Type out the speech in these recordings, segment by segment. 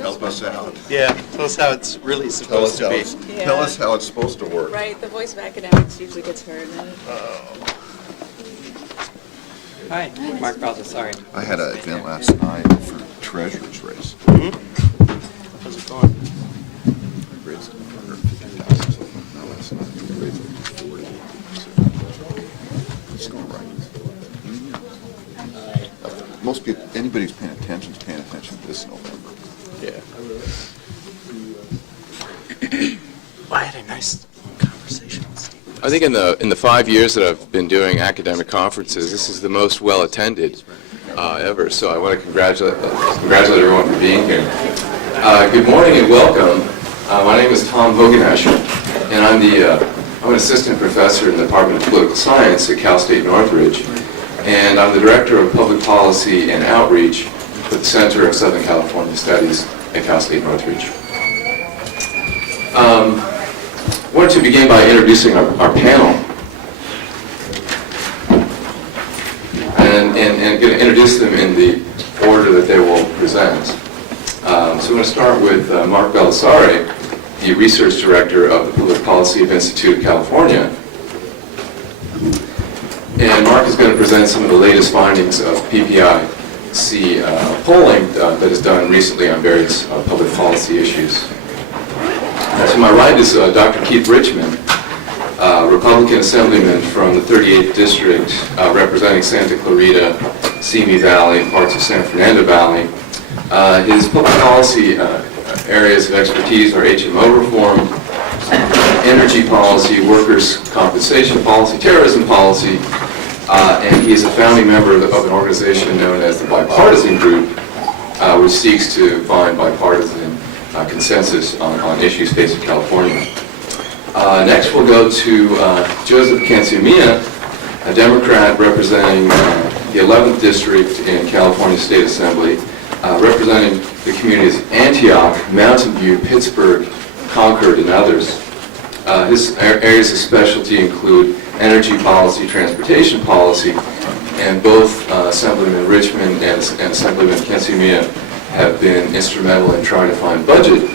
Help us out. Yeah, tell us how it's really supposed to be. Tell us how it's supposed to work. Right, the voice of academics usually gets heard. Hi, Mark Baldessari. I had an event last night for treasurer's race. How's it going? Raised $150,000. No, last night we raised like 40. It's going right. Most people, anybody who's paying attention is paying attention this November. Yeah. I had a nice conversation with Steve. I think in the 5 years that I've been doing academic conferences, this is the most well attended ever. So I want to congratulate everyone for being here. Good morning and welcome. My name is Tom Hogenasher, and I'm an assistant professor in the Department of Political Science at Cal State Northridge, and I'm the director of public policy and outreach for the Center of Southern California Studies at Cal State Northridge. I wanted to begin by introducing our panel, and going to introduce them in the order that they will present. So I'm going to start with Mark Baldessari, the research director of the Public Policy Institute of California. And Mark is going to present some of the latest findings of PPIC polling that is done recently on various public policy issues. To my right is Dr. Keith Richmond, Republican Assemblyman from the 38th District, representing Santa Clarita, Simi Valley, and parts of San Fernando Valley. His public policy areas of expertise are HMO reform, energy policy, workers' compensation policy, terrorism policy, and he is a founding member of an organization known as the Bipartisan Group, which seeks to find bipartisan consensus on issues facing California. Next we'll go to Joseph Canciumina, a Democrat representing the 11th District in California State Assembly, representing the communities of Antioch, Mountain View, Pittsburgh, Concord, and others. His areas of specialty include energy policy, transportation policy, and both Assemblyman Richmond and Assemblyman Canciumina have been instrumental in trying to find budget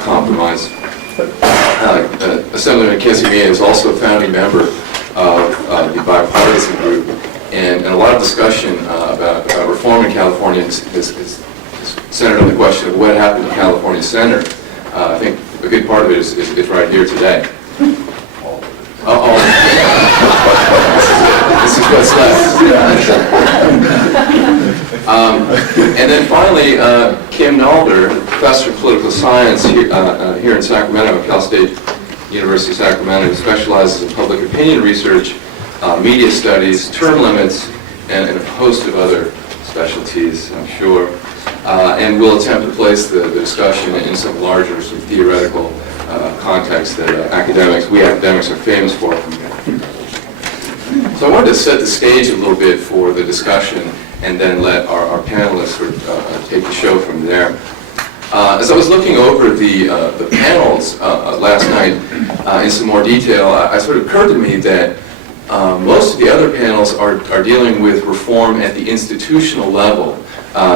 compromise. Assemblyman Canciumina is also a founding member of the Bipartisan Group, and a lot of discussion about reform in California is centered on the question of what happened to California Center. I think a good part of it is right here today. This is what's left. And then finally, Kim Nalder, professor of political science here in Sacramento at Cal State University, Sacramento, who specializes in public opinion research, media studies, term limits, and a host of other specialties, I'm sure. And we'll attempt to place the discussion in some larger sort of theoretical context that we academics are famous for. So I wanted to set the stage a little bit for the discussion and then let our panelists sort of take the show from there. As I was looking over the panels last night in some more detail, it sort of occurred to me that most of the other panels are dealing with reform at the institutional level.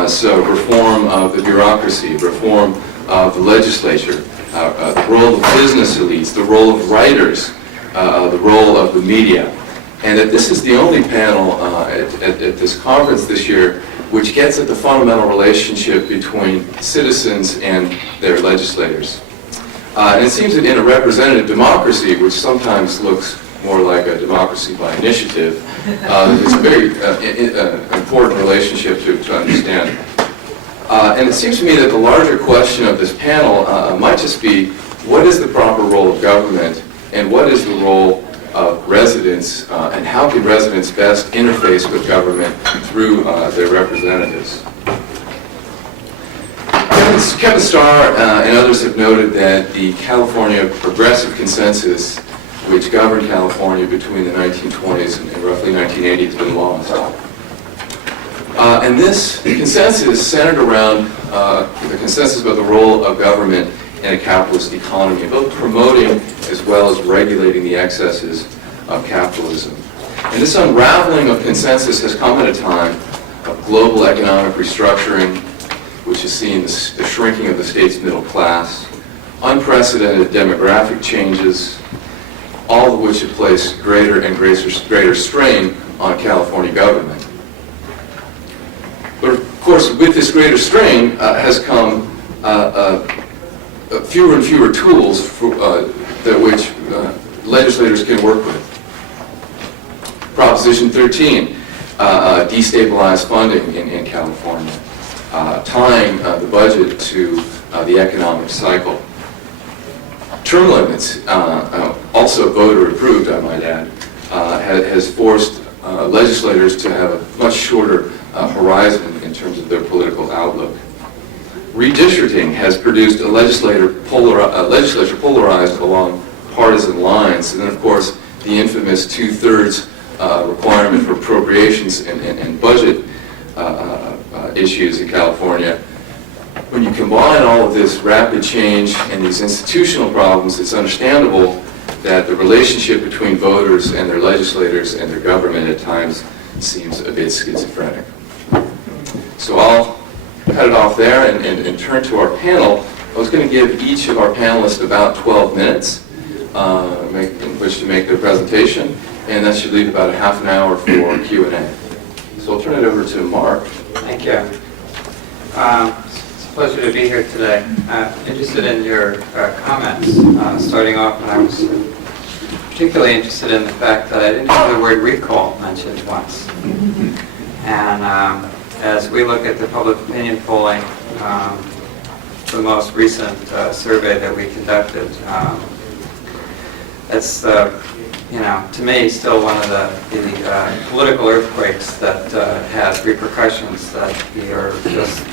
So reform of the bureaucracy, reform of the legislature, the role of business elites, the role of writers, the role of the media. And that this is the only panel at this conference this year which gets at the fundamental relationship between citizens and their legislators. And it seems that in a representative democracy, which sometimes looks more like a democracy by initiative, it's a very important relationship to understand. And it seems to me that the larger question of this panel might just be, what is the proper role of government, and what is the role of residents, and how can residents best interface with government through their representatives? Kevin Starr and others have noted that the California Progressive Consensus, which governed California between the 1920s and roughly 1980, has been lost. And this consensus centered around the consensus about the role of government in a capitalist economy, both promoting as well as regulating the excesses of capitalism. And this unraveling of consensus has come at a time of global economic restructuring, which has seen the shrinking of the state's middle class, unprecedented demographic changes, all of which have placed greater and greater strain on California government. But of course, with this greater strain has come fewer and fewer tools that which legislators can work with. Proposition 13, destabilized funding in California, tying the budget to the economic cycle. Term limits, also voter approved, I might add, has forced legislators to have a much shorter horizon in terms of their political outlook. Redistricting has produced a legislature polarized along partisan lines, and then of course the infamous 2/3 requirement for appropriations and budget issues in California. When you combine all of this rapid change and these institutional problems, it's understandable that the relationship between voters and their legislators and their government at times seems a bit schizophrenic. So I'll cut it off there and turn to our panel. I was going to give each of our panelists about 12 minutes in which to make their presentation, and that should leave about a half an hour for Q&A. So I'll turn it over to Mark. Thank you. It's a pleasure to be here today. Interested in your comments. Starting off, and I was particularly interested in the fact that I didn't hear the word recall mentioned once. And as we look at the public opinion polling, the most recent survey that we conducted, it's to me, still one of the political earthquakes that has repercussions that we are just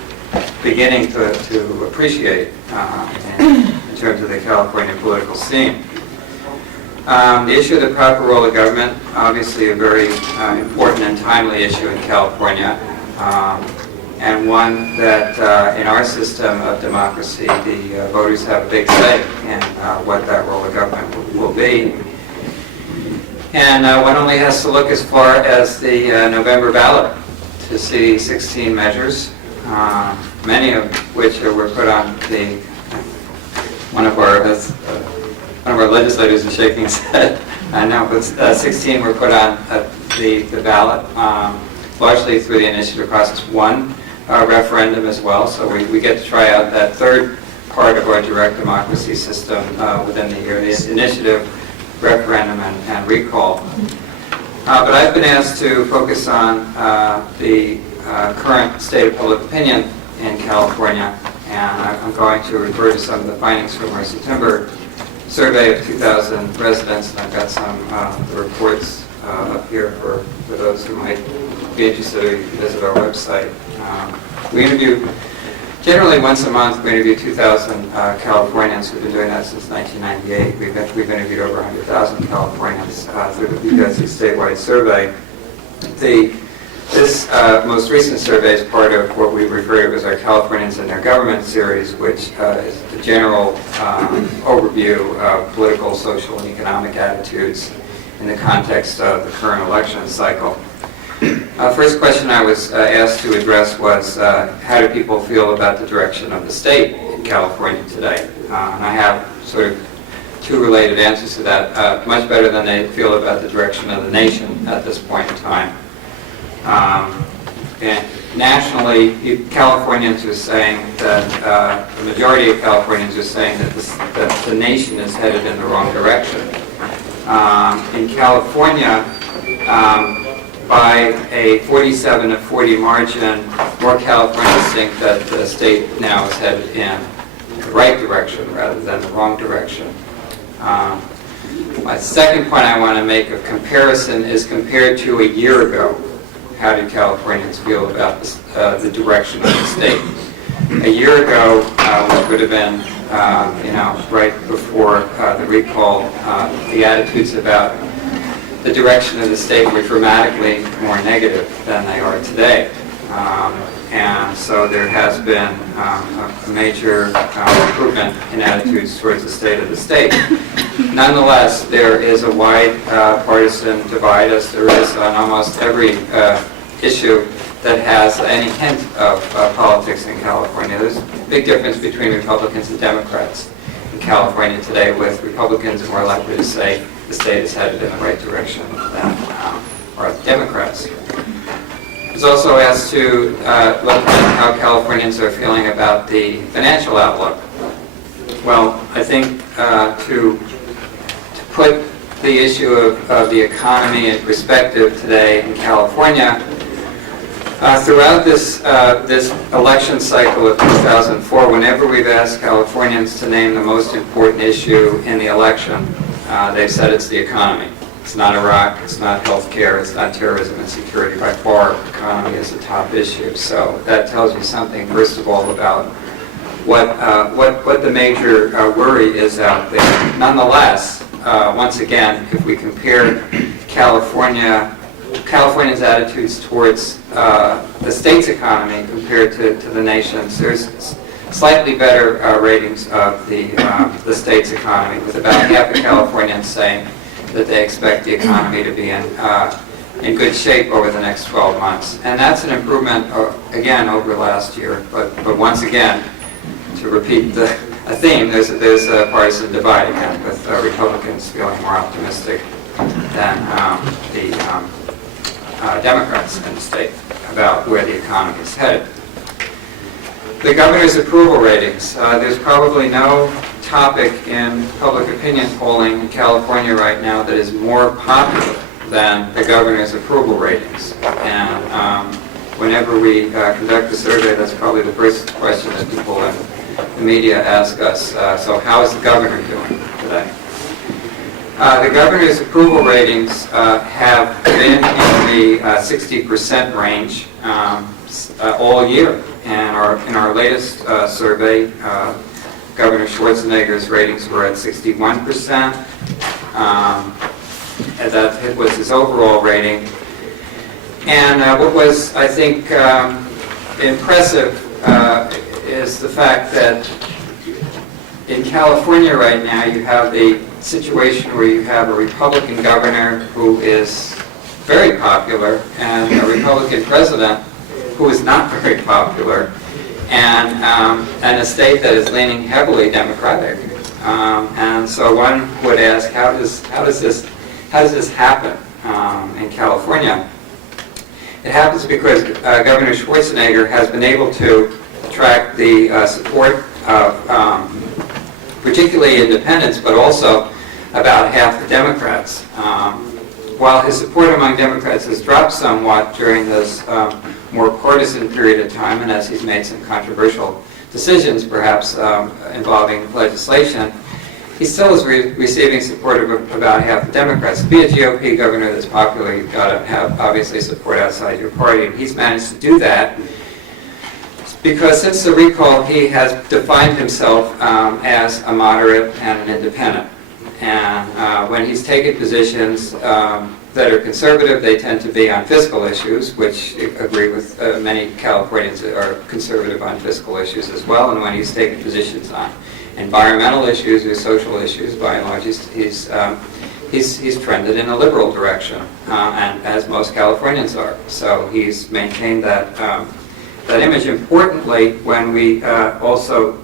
beginning to appreciate in terms of the California political scene. The issue of the proper role of government, obviously a very important and timely issue in California, and one that in our system of democracy, the voters have a big say in what that role of government will be. And one only has to look as far as the November ballot to see 16 measures, many of which were put on the, one of our legislators is shaking his head. I know, but 16 were put on the ballot, largely through the initiative process. One referendum as well, so we get to try out that third part of our direct democracy system within the year, the initiative, referendum, and recall. But I've been asked to focus on the current state of public opinion in California, and I'm going to refer to some of the findings from our September survey of 2,000 residents, and I've got some the reports up here for those who might be interested to visit our website. We interview, generally once a month, we interview 2,000 Californians. We've been doing that since 1998. We've interviewed over 100,000 Californians through the BGC statewide survey. This most recent survey is part of what we refer to as our Californians and Their Government series, which is the general overview of political, social, and economic attitudes in the context of the current election cycle. First question I was asked to address was, how do people feel about the direction of the state in California today? And I have sort of two related answers to that. Much better than they feel about the direction of the nation at this point in time. And nationally, Californians are saying that, the majority of Californians are saying that the nation is headed in the wrong direction. In California, by a 47-40 margin, more Californians think that the state now is headed in the right direction rather than the wrong direction. My second point I want to make of comparison is compared to a year ago. How did Californians feel about the direction of the state? A year ago, which would have been, right before the recall, the attitudes about the direction of the state were dramatically more negative than they are today. And so there has been a major improvement in attitudes towards the state of the state. Nonetheless, there is a wide partisan divide, as there is on almost every issue that has any hint of politics in California. There's a big difference between Republicans and Democrats in California today, with Republicans more likely to say the state is headed in the right direction than are the Democrats. I was also asked to look at how Californians are feeling about the financial outlook. Well, I think to put the issue of the economy in perspective today in California, throughout this election cycle of 2004, whenever we've asked Californians to name the most important issue in the election, they've said it's the economy. It's not Iraq, it's not health care, it's not terrorism and security. By far, economy is the top issue. So that tells you something, first of all, about what the major worry is out there. Nonetheless, once again, if we compare California's attitudes towards the state's economy compared to the nation's, there's slightly better ratings of the state's economy, with about half of Californians saying that they expect the economy to be in good shape over the next 12 months. And that's an improvement, again, over last year. But once again, to repeat a theme, there's a partisan divide again, with Republicans feeling more optimistic than the Democrats in the state about where the economy is headed. The governor's approval ratings. There's probably no topic in public opinion polling in California right now that is more popular than the governor's approval ratings. And whenever we conduct a survey, that's probably the first question that people in the media ask us. So how is the governor doing today? The governor's approval ratings have been in the 60% range all year. And in our latest survey, Governor Schwarzenegger's ratings were at 61%. And that was his overall rating. And what was, I think, impressive is the fact that in California right now you have the situation where you have a Republican governor who is very popular and a Republican president who is not very popular, and a state that is leaning heavily Democratic. And so one would ask, how does this happen in California? It happens because Governor Schwarzenegger has been able to attract the support of particularly independents, but also about half the Democrats. While his support among Democrats has dropped somewhat during this more partisan period of time, and as he's made some controversial decisions, perhaps involving legislation, he still is receiving support of about half the Democrats. To be a GOP governor that's popular, you've got to have, obviously, support outside your party. And he's managed to do that because since the recall, he has defined himself as a moderate and an independent. And when he's taken positions that are conservative, they tend to be on fiscal issues, which agree with many Californians that are conservative on fiscal issues as well. And when he's taken positions on environmental issues or social issues, by and large, he's trended in a liberal direction, and as most Californians are. So he's maintained that image. Importantly, when we also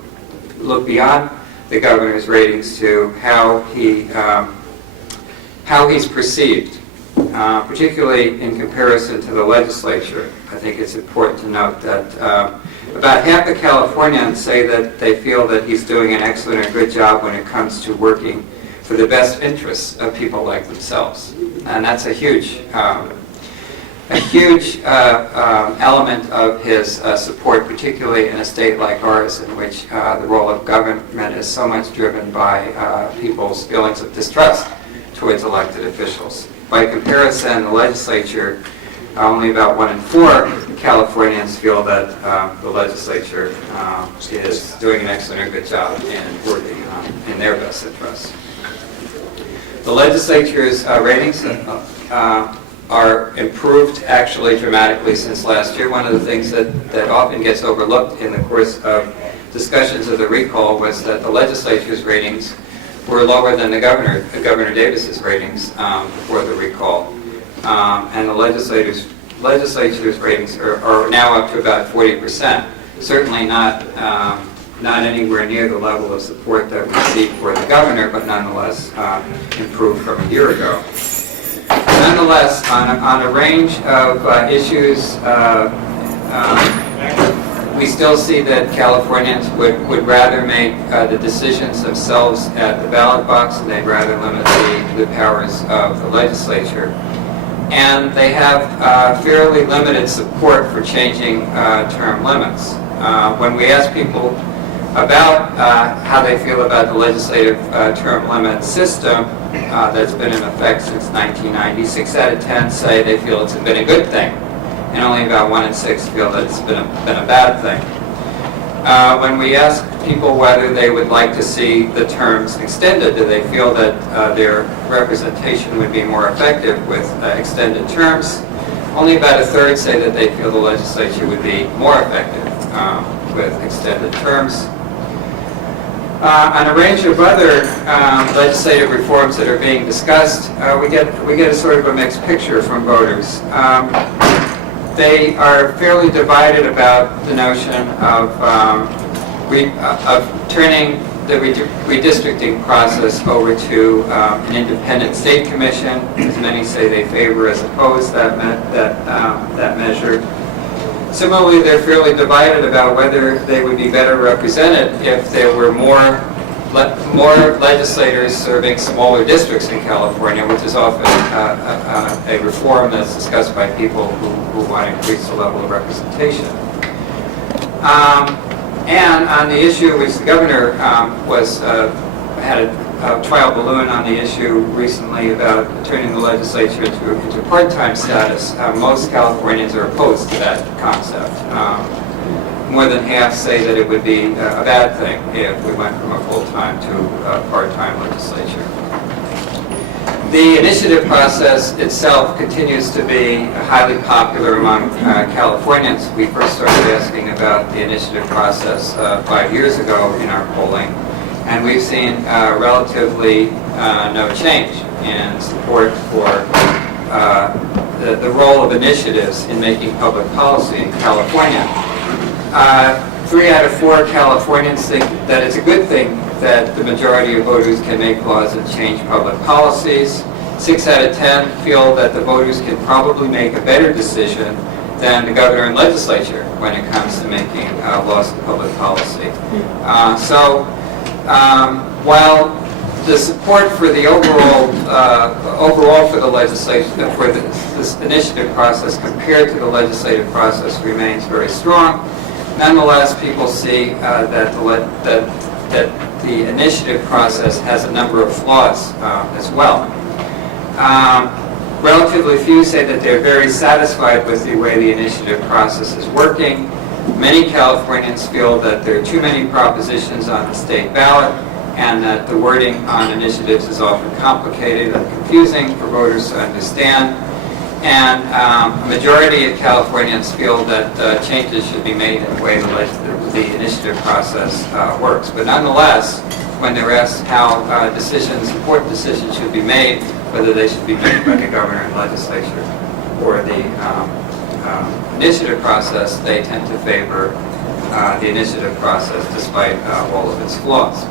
look beyond the governor's ratings to how he's perceived, particularly in comparison to the legislature, I think it's important to note that about half of Californians say that they feel that he's doing an excellent or good job when it comes to working for the best interests of people like themselves. And that's a huge element of his support, particularly in a state like ours, in which the role of government is so much driven by people's feelings of distrust towards elected officials. By comparison, the legislature, only about 1 in 4 Californians feel that the legislature is doing an excellent or good job in working in their best interests. The legislature's ratings are improved actually dramatically since last year. One of the things that often gets overlooked in the course of discussions of the recall was that the legislature's ratings were lower than Governor Davis's ratings before the recall. And the legislators legislature's ratings are now up to about 40%. Certainly not anywhere near the level of support that we see for the governor, but nonetheless improved from a year ago. Nonetheless, on a range of issues, we still see that Californians would rather make the decisions themselves at the ballot box, and they'd rather limit the powers of the legislature. And they have fairly limited support for changing term limits. When we ask people about how they feel about the legislative term limit system that's been in effect since 1990, 6 out of 10 say they feel it's been a good thing, and only about 1 in 6 feel that it's been a bad thing. When we ask people whether they would like to see the terms extended, do they feel that their representation would be more effective with extended terms, only about a third say that they feel the legislature would be more effective with extended terms. On a range of other legislative reforms that are being discussed, we get a sort of a mixed picture from voters. They are fairly divided about the notion of turning the redistricting process over to an independent state commission, as many say they favor as oppose that measure. Similarly, they're fairly divided about whether they would be better represented if there were more legislators serving smaller districts in California, which is often a reform that's discussed by people who want to increase the level of representation. And on the issue which the governor had a trial balloon on the issue recently about turning the legislature into part-time status, most Californians are opposed to that concept. More than half say that it would be a bad thing if we went from a full-time to a part-time legislature. The initiative process itself continues to be highly popular among Californians. We first started asking about the initiative process 5 years ago in our polling, and we've seen relatively no change in support for the role of initiatives in making public policy in California. 3 out of 4 Californians think that it's a good thing that the majority of voters can make laws that change public policies. 6 out of 10 feel that the voters can probably make a better decision than the governor and legislature when it comes to making laws of public policy. While the support for the overall for the legislation, for this initiative process compared to the legislative process remains very strong, nonetheless, people see that the initiative process has a number of flaws as well. Relatively few say that they're very satisfied with the way the initiative process is working. Many Californians feel that there are too many propositions on the state ballot, and that the wording on initiatives is often complicated and confusing for voters to understand. And a majority of Californians feel that changes should be made in the way the initiative process works. But nonetheless, when they're asked how important decisions should be made, whether they should be made by the governor and legislature or the initiative process, they tend to favor the initiative process despite all of its flaws.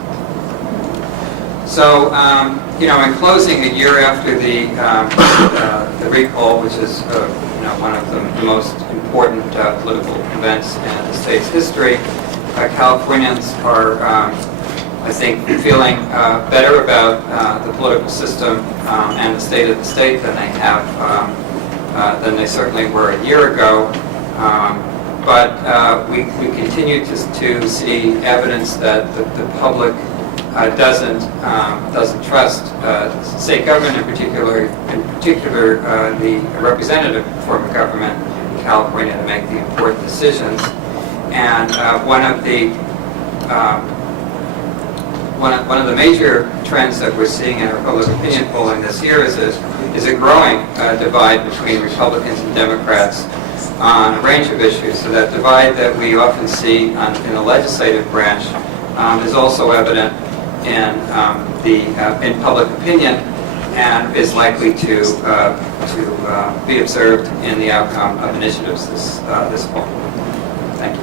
So, in closing, a year after the recall, which is one of the most important political events in the state's history, Californians are, I think, feeling better about the political system and the state of the state than they certainly were a year ago. But we continue to see evidence that the public doesn't trust state government, in particular the representative form of government in California to make the important decisions. And one of the major trends that we're seeing in our public opinion polling this year is a growing divide between Republicans and Democrats on a range of issues. So that divide that we often see in the legislative branch is also evident in public opinion, and is likely to to be observed in the outcome of initiatives this fall. Thank you.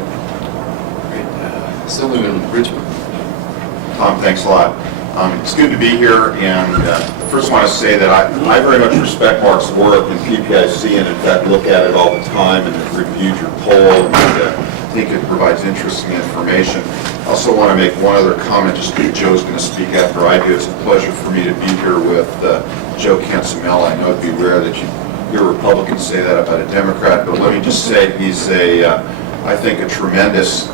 Assemblyman Richmond. Tom, thanks a lot. It's good to be here, and first I want to say that I very much respect Mark's work in PPIC, and in fact look at it all the time, and have reviewed your poll, and I think it provides interesting information. I also want to make one other comment, just because Joe's going to speak after I do. It's a pleasure for me to be here with Joe Cansamella. I know it'd be rare that you hear Republicans say that about a Democrat, but let me just say he's I think, a tremendous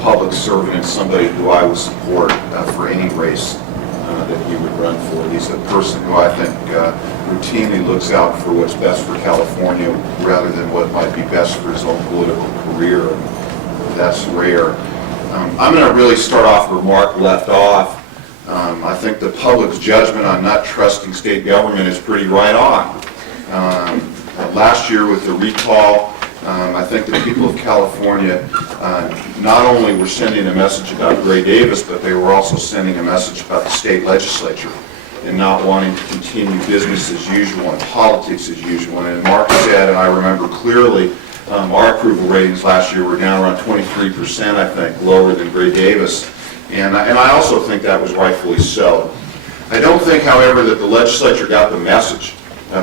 public servant and somebody who I would support for any race that he would run for. He's a person who I think routinely looks out for what's best for California rather than what might be best for his own political career. That's rare. I'm going to really start off where Mark left off. I think the public's judgment on not trusting state government is pretty right on. Last year with the recall, I think the people of California not only were sending a message about Gray Davis, but they were also sending a message about the state legislature and not wanting to continue business as usual and politics as usual. And Mark said, and I remember clearly, our approval ratings last year were down around 23%, I think, lower than Gray Davis. And I also think that was rightfully so. I don't think, however, that the legislature got the message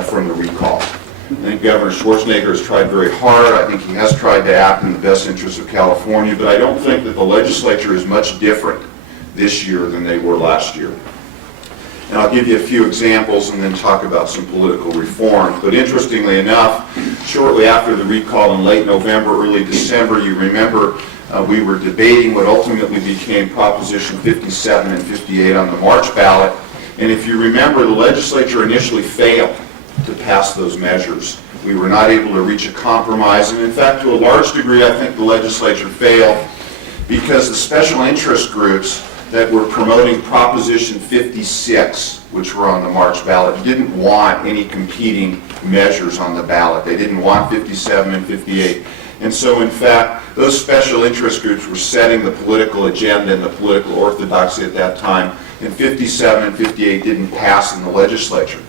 from the recall. I think Governor Schwarzenegger has tried very hard. I think he has tried to act in the best interest of California, but I don't think that the legislature is much different this year than they were last year. And I'll give you a few examples and then talk about some political reform. But interestingly enough, shortly after the recall in late November, early December, you remember we were debating what ultimately became Proposition 57 and 58 on the March ballot. And if you remember, the legislature initially failed to pass those measures. We were not able to reach a compromise, and in fact, to a large degree, I think the legislature failed because the special interest groups that were promoting Proposition 56, which were on the March ballot, didn't want any competing measures on the ballot. They didn't want 57 and 58. And so, in fact, those special interest groups were setting the political agenda and the political orthodoxy at that time, and 57 and 58 didn't pass in the legislature.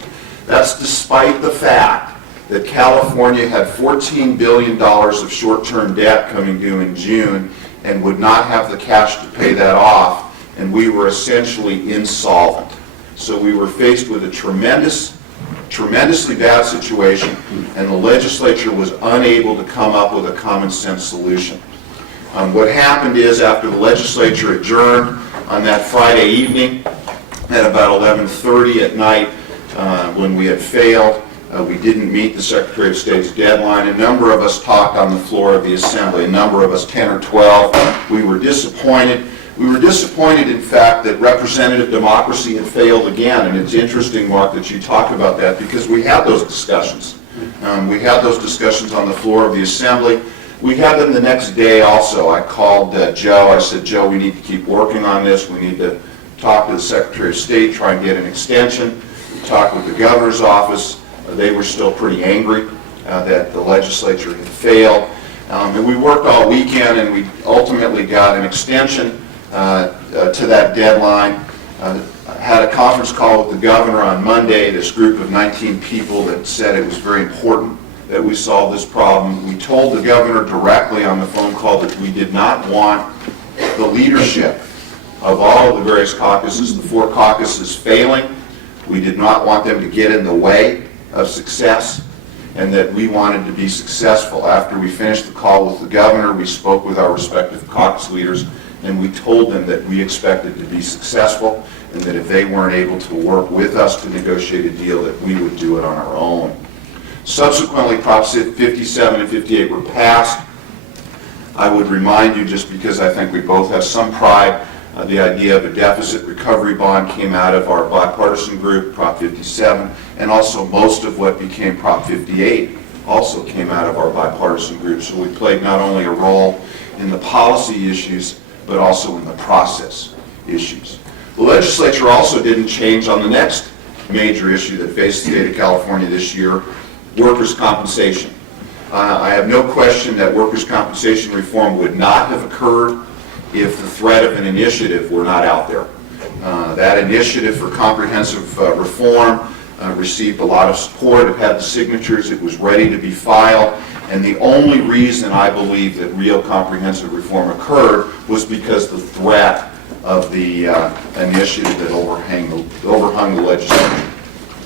That's despite the fact that California had $14 billion of short-term debt coming due in June and would not have the cash to pay that off, and we were essentially insolvent. So we were faced with a tremendously bad situation, and the legislature was unable to come up with a common sense solution. What happened is, after the legislature adjourned on that Friday evening at about 11:30 at night, when we had failed, we didn't meet the Secretary of State's deadline. A number of us talked on the floor of the Assembly, a number of us, 10 or 12. We were disappointed. We were disappointed, in fact, that representative democracy had failed again. And it's interesting, Mark, that you talk about that because we had those discussions. We had those discussions on the floor of the Assembly. We had them the next day also. I called Joe. I said, Joe, we need to keep working on this. We need to talk to the Secretary of State, try and get an extension. Talked with the governor's office. They were still pretty angry that the legislature had failed. And we worked all weekend, and we ultimately got an extension to that deadline. Had a conference call with the governor on Monday, this group of 19 people that said it was very important that we solve this problem. We told the governor directly on the phone call that we did not want the leadership of all of the various caucuses, the 4 caucuses, failing. We did not want them to get in the way of success, and that we wanted to be successful. After we finished the call with the governor, we spoke with our respective caucus leaders, and we told them that we expected to be successful, and that if they weren't able to work with us to negotiate a deal, that we would do it on our own. Subsequently, Prop 57 and 58 were passed. I would remind you, just because I think we both have some pride, the idea of a deficit recovery bond came out of our bipartisan group, Prop 57, and also most of what became Prop 58 also came out of our bipartisan group. So we played not only a role in the policy issues, but also in the process issues. The legislature also didn't change on the next major issue that faced the state of California this year, workers' compensation. I have no question that workers' compensation reform would not have occurred if the threat of an initiative were not out there. That initiative for comprehensive reform received a lot of support. It had the signatures. It was ready to be filed. And the only reason I believe that real comprehensive reform occurred was because the threat of the initiative that overhung the legislature.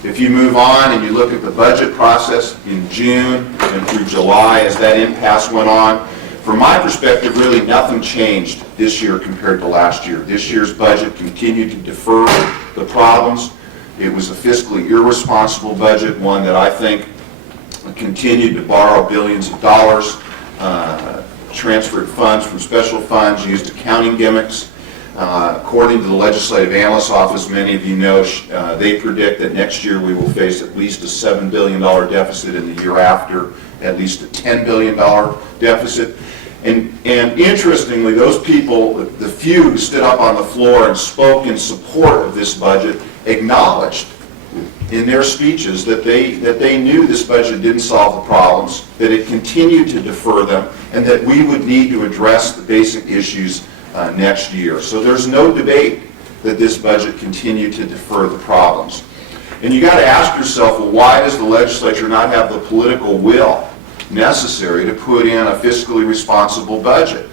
If you move on and you look at the budget process in June and through July as that impasse went on, from my perspective, really nothing changed this year compared to last year. This year's budget continued to defer the problems. It was a fiscally irresponsible budget, one that I think continued to borrow billions of dollars, transferred funds from special funds, used accounting gimmicks. According to the Legislative Analyst's Office, many of you know, they predict that next year we will face at least a $7 billion deficit, and the year after at least a $10 billion deficit. And interestingly, those people, the few who stood up on the floor and spoke in support of this budget, acknowledged in their speeches that they knew this budget didn't solve the problems, that it continued to defer them, and that we would need to address the basic issues next year. So there's no debate that this budget continued to defer the problems. And you got to ask yourself, well, why does the legislature not have the political will necessary to put in a fiscally responsible budget?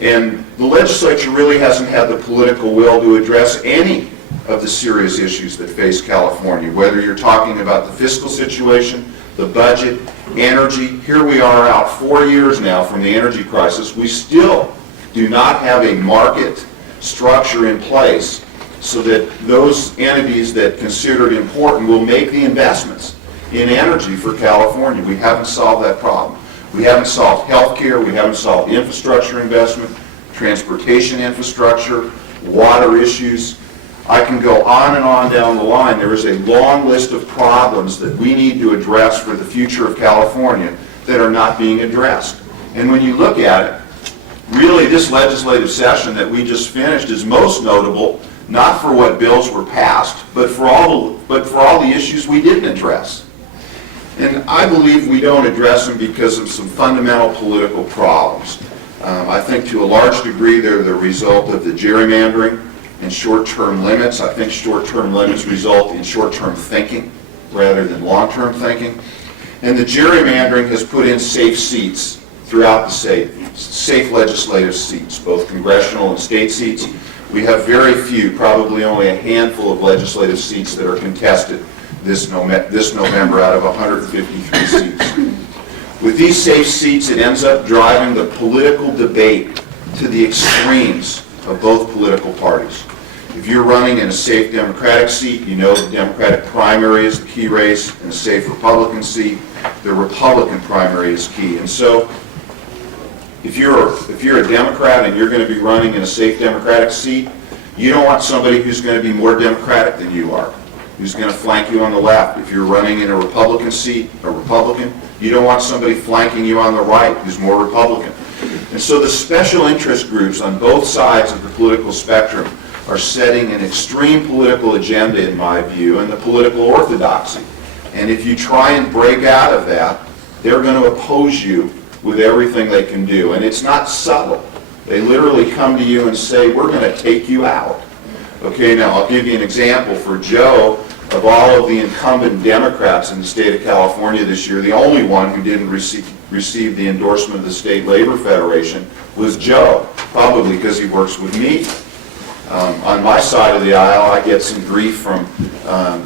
And the legislature really hasn't had the political will to address any of the serious issues that face California, whether you're talking about the fiscal situation, the budget, energy. Here we are out 4 years now from the energy crisis. We still do not have a market structure in place so that those entities that consider it important will make the investments in energy for California. We haven't solved that problem. We haven't solved healthcare. We haven't solved infrastructure investment, transportation infrastructure, water issues. I can go on and on down the line. There is a long list of problems that we need to address for the future of California that are not being addressed. And when you look at it, really this legislative session that we just finished is most notable, not for what bills were passed, but for all the issues we didn't address. And I believe we don't address them because of some fundamental political problems. I think to a large degree they're the result of the gerrymandering and short-term limits. I think short-term limits result in short-term thinking rather than long-term thinking. And the gerrymandering has put in safe seats throughout the state, safe legislative seats, both congressional and state seats. We have very few, probably only a handful of legislative seats that are contested this November out of 153 seats. With these safe seats, it ends up driving the political debate to the extremes of both political parties. If you're running in a safe Democratic seat, you know the Democratic primary is the key race. In a safe Republican seat, the Republican primary is key. And so, if you're a Democrat and you're going to be running in a safe Democratic seat, you don't want somebody who's going to be more Democratic than you are, who's going to flank you on the left. If you're running in a Republican seat, a Republican, you don't want somebody flanking you on the right who's more Republican. And so the special interest groups on both sides of the political spectrum are setting an extreme political agenda, in my view, and the political orthodoxy. And if you try and break out of that, they're going to oppose you with everything they can do. And it's not subtle. They literally come to you and say, we're going to take you out. Okay, now I'll give you an example. For Joe, of all of the incumbent Democrats in the state of California this year, the only one who didn't receive the endorsement of the State Labor Federation was Joe, probably because he works with me. On my side of the aisle, I get some grief from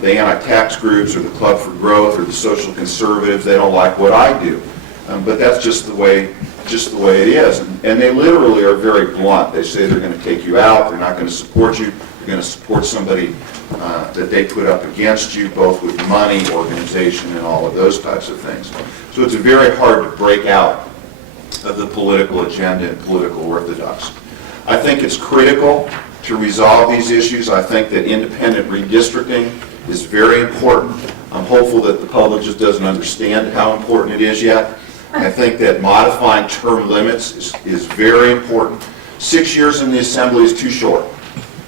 the anti-tax groups or the Club for Growth or the social conservatives. They don't like what I do. But that's just the way it is. And they literally are very blunt. They say they're going to take you out, they're not going to support you, they're going to support somebody that they put up against you, both with money, organization, and all of those types of things. So it's very hard to break out of the political agenda and political orthodoxy. I think it's critical to resolve these issues. I think that independent redistricting is very important. I'm hopeful that the public just doesn't understand how important it is yet. I think that modifying term limits is very important. 6 years in the Assembly is too short.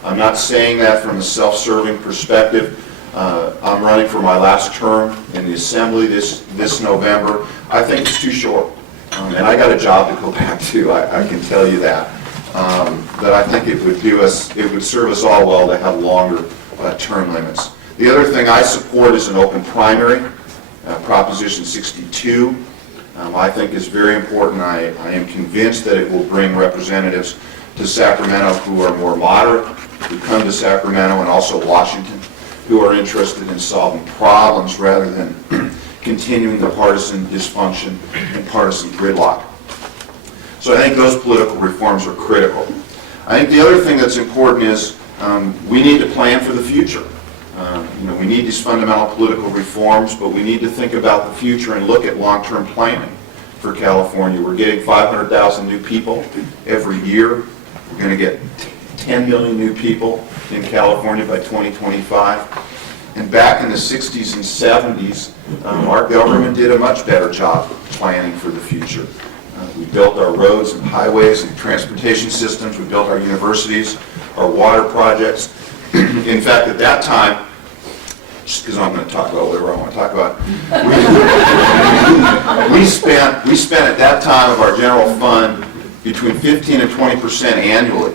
I'm not saying that from a self-serving perspective. I'm running for my last term in the Assembly this November. I think it's too short. And I got a job to go back to, I can tell you that. But I think it would serve us all well to have longer term limits. The other thing I support is an open primary. Proposition 62, I think is very important. I am convinced that it will bring representatives to Sacramento who are more moderate, who come to Sacramento, and also Washington, who are interested in solving problems rather than continuing the partisan dysfunction and partisan gridlock. So I think those political reforms are critical. I think the other thing that's important is we need to plan for the future. We need these fundamental political reforms, but we need to think about the future and look at long-term planning for California. We're getting 500,000 new people every year. We're going to get 10 million new people in California by 2025. And back in the 60s and 70s, our government did a much better job planning for the future. We built our roads and highways and transportation systems. We built our universities, our water projects. In fact, at that time, just because I'm going to talk about whatever I want to talk about, we spent at that time of our general fund between 15 and 20% annually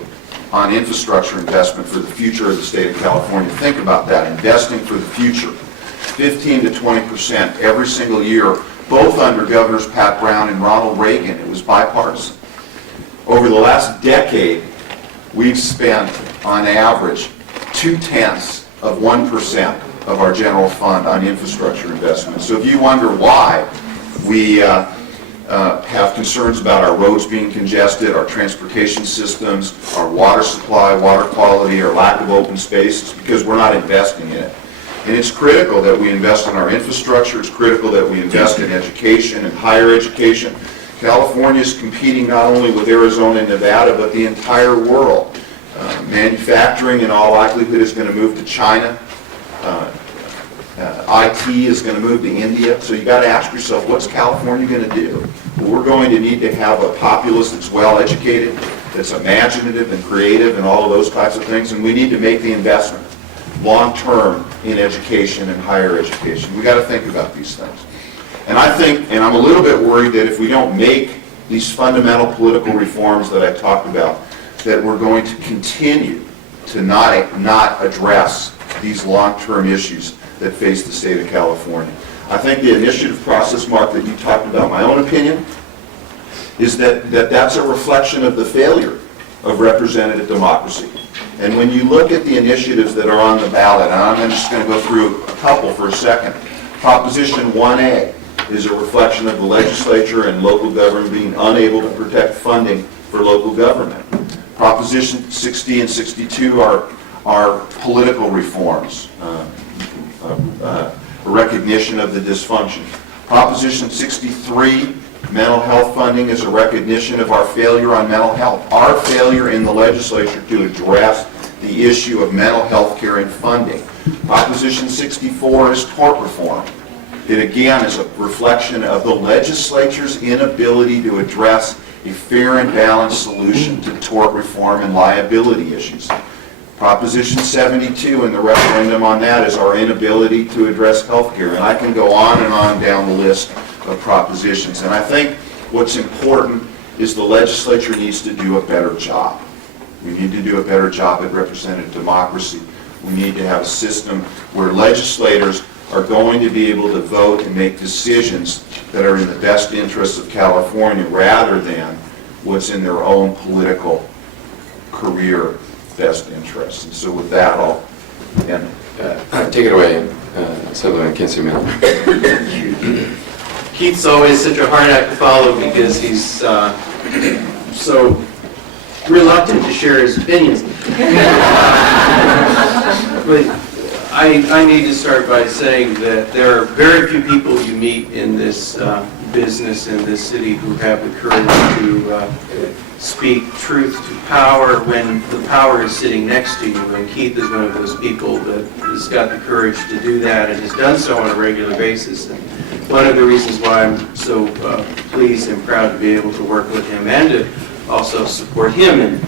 on infrastructure investment for the future of the state of California. Think about that, investing for the future. 15 to 20% every single year, both under Governors Pat Brown and Ronald Reagan. It was bipartisan. Over the last decade, we've spent, on average, 0.2% of our general fund on infrastructure investment. So if you wonder why we have concerns about our roads being congested, our transportation systems, our water supply, water quality, our lack of open space, it's because we're not investing in it. And it's critical that we invest in our infrastructure. It's critical that we invest in education and higher education. California is competing not only with Arizona and Nevada, but the entire world. Manufacturing, in all likelihood, is going to move to China. IT is going to move to India. So you got to ask yourself, what's California going to do? Well, we're going to need to have a populace that's well educated, that's imaginative and creative and all of those types of things, and we need to make the investment long-term in education and higher education. We got to think about these things. And I think, and I'm a little bit worried that if we don't make these fundamental political reforms that I talked about, that we're going to continue to not address these long-term issues that face the state of California. I think the initiative process, Mark, that you talked about, my own opinion, is that's a reflection of the failure of representative democracy. And when you look at the initiatives that are on the ballot, and I'm just going to go through a couple for a second. Proposition 1A is a reflection of the legislature and local government being unable to protect funding for local government. Proposition 60 and 62 are political reforms, a recognition of the dysfunction. Proposition 63, mental health funding, is a recognition of our failure on mental health, our failure in the legislature to address the issue of mental health care and funding. Proposition 64 is tort reform. It again is a reflection of the legislature's inability to address a fair and balanced solution to tort reform and liability issues. Proposition 72 and the referendum on that is our inability to address health care. And I can go on and on down the list of propositions. And I think what's important is the legislature needs to do a better job. We need to do a better job at representative democracy. We need to have a system where legislators are going to be able to vote and make decisions that are in the best interests of California rather than what's in their own political career best interests. And so with that, I'll end. Take it away, Sutherland, Kinserman. Keith's always such a hard act to follow because he's so reluctant to share his opinions. But I need to start by saying that there are very few people you meet in this business in this city who have the courage to speak truth to power when the power is sitting next to you. And Keith is one of those people that has got the courage to do that and has done so on a regular basis. And one of the reasons why I'm so pleased and proud to be able to work with him and to also support him in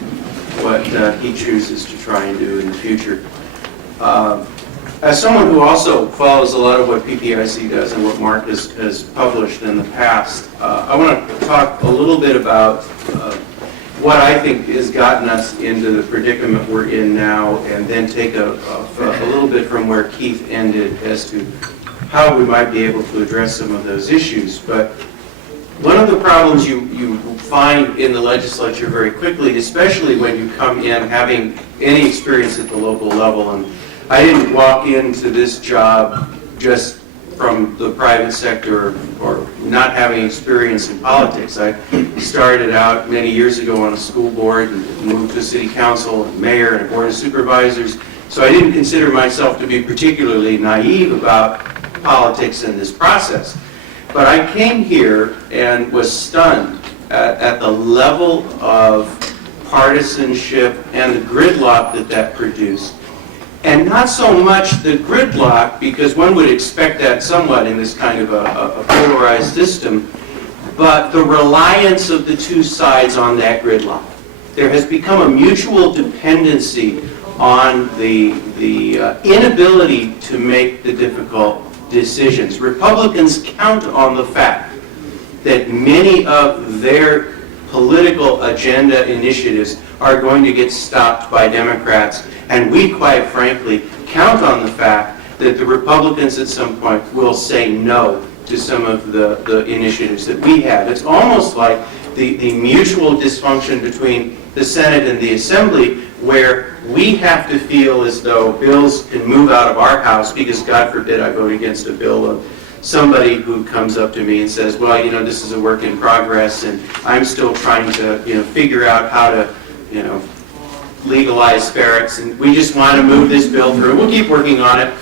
what he chooses to try and do in the future. As someone who also follows a lot of what PPIC does and what Mark has published in the past, I want to talk a little bit about what I think has gotten us into the predicament we're in now, and then take a little bit from where Keith ended as to how we might be able to address some of those issues. But one of the problems you find in the legislature very quickly, especially when you come in having any experience at the local level, and I didn't walk into this job just from the private sector or not having experience in politics. I started out many years ago on a school board and moved to city council and mayor and a board of supervisors. So I didn't consider myself to be particularly naive about politics in this process. But I came here and was stunned at the level of partisanship and the gridlock that produced. And not so much the gridlock, because one would expect that somewhat in this kind of a polarized system, but the reliance of the two sides on that gridlock. There has become a mutual dependency on the inability to make the difficult decisions. Republicans count on the fact that many of their political agenda initiatives are going to get stopped by Democrats, and we, quite frankly, count on the fact that the Republicans at some point will say no to some of the initiatives that we have. It's almost like the mutual dysfunction between the Senate and the Assembly, where we have to feel as though bills can move out of our house because, God forbid, I vote against a bill of somebody who comes up to me and says, well, you know, this is a work in progress, and I'm still trying to, you know, figure out how to, you know, legalize ferrets, and we just want to move this bill through. We'll keep working on it.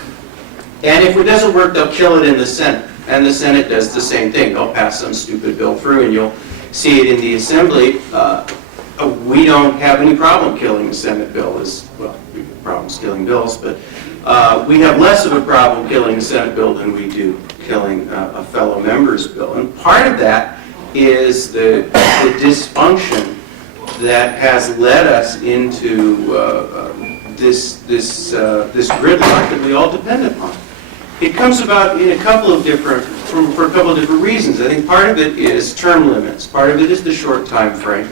And if it doesn't work, they'll kill it in the Senate. And the Senate does the same thing. They'll pass some stupid bill through, and you'll see it in the Assembly. We don't have any problem killing the Senate bill. Well, we have problems killing bills, but we have less of a problem killing the Senate bill than we do killing a fellow member's bill. And part of that is the dysfunction that has led us into this gridlock that we all depend upon. It comes about in a couple of different, for a couple of different reasons. I think part of it is term limits. Part of it is the short time frame.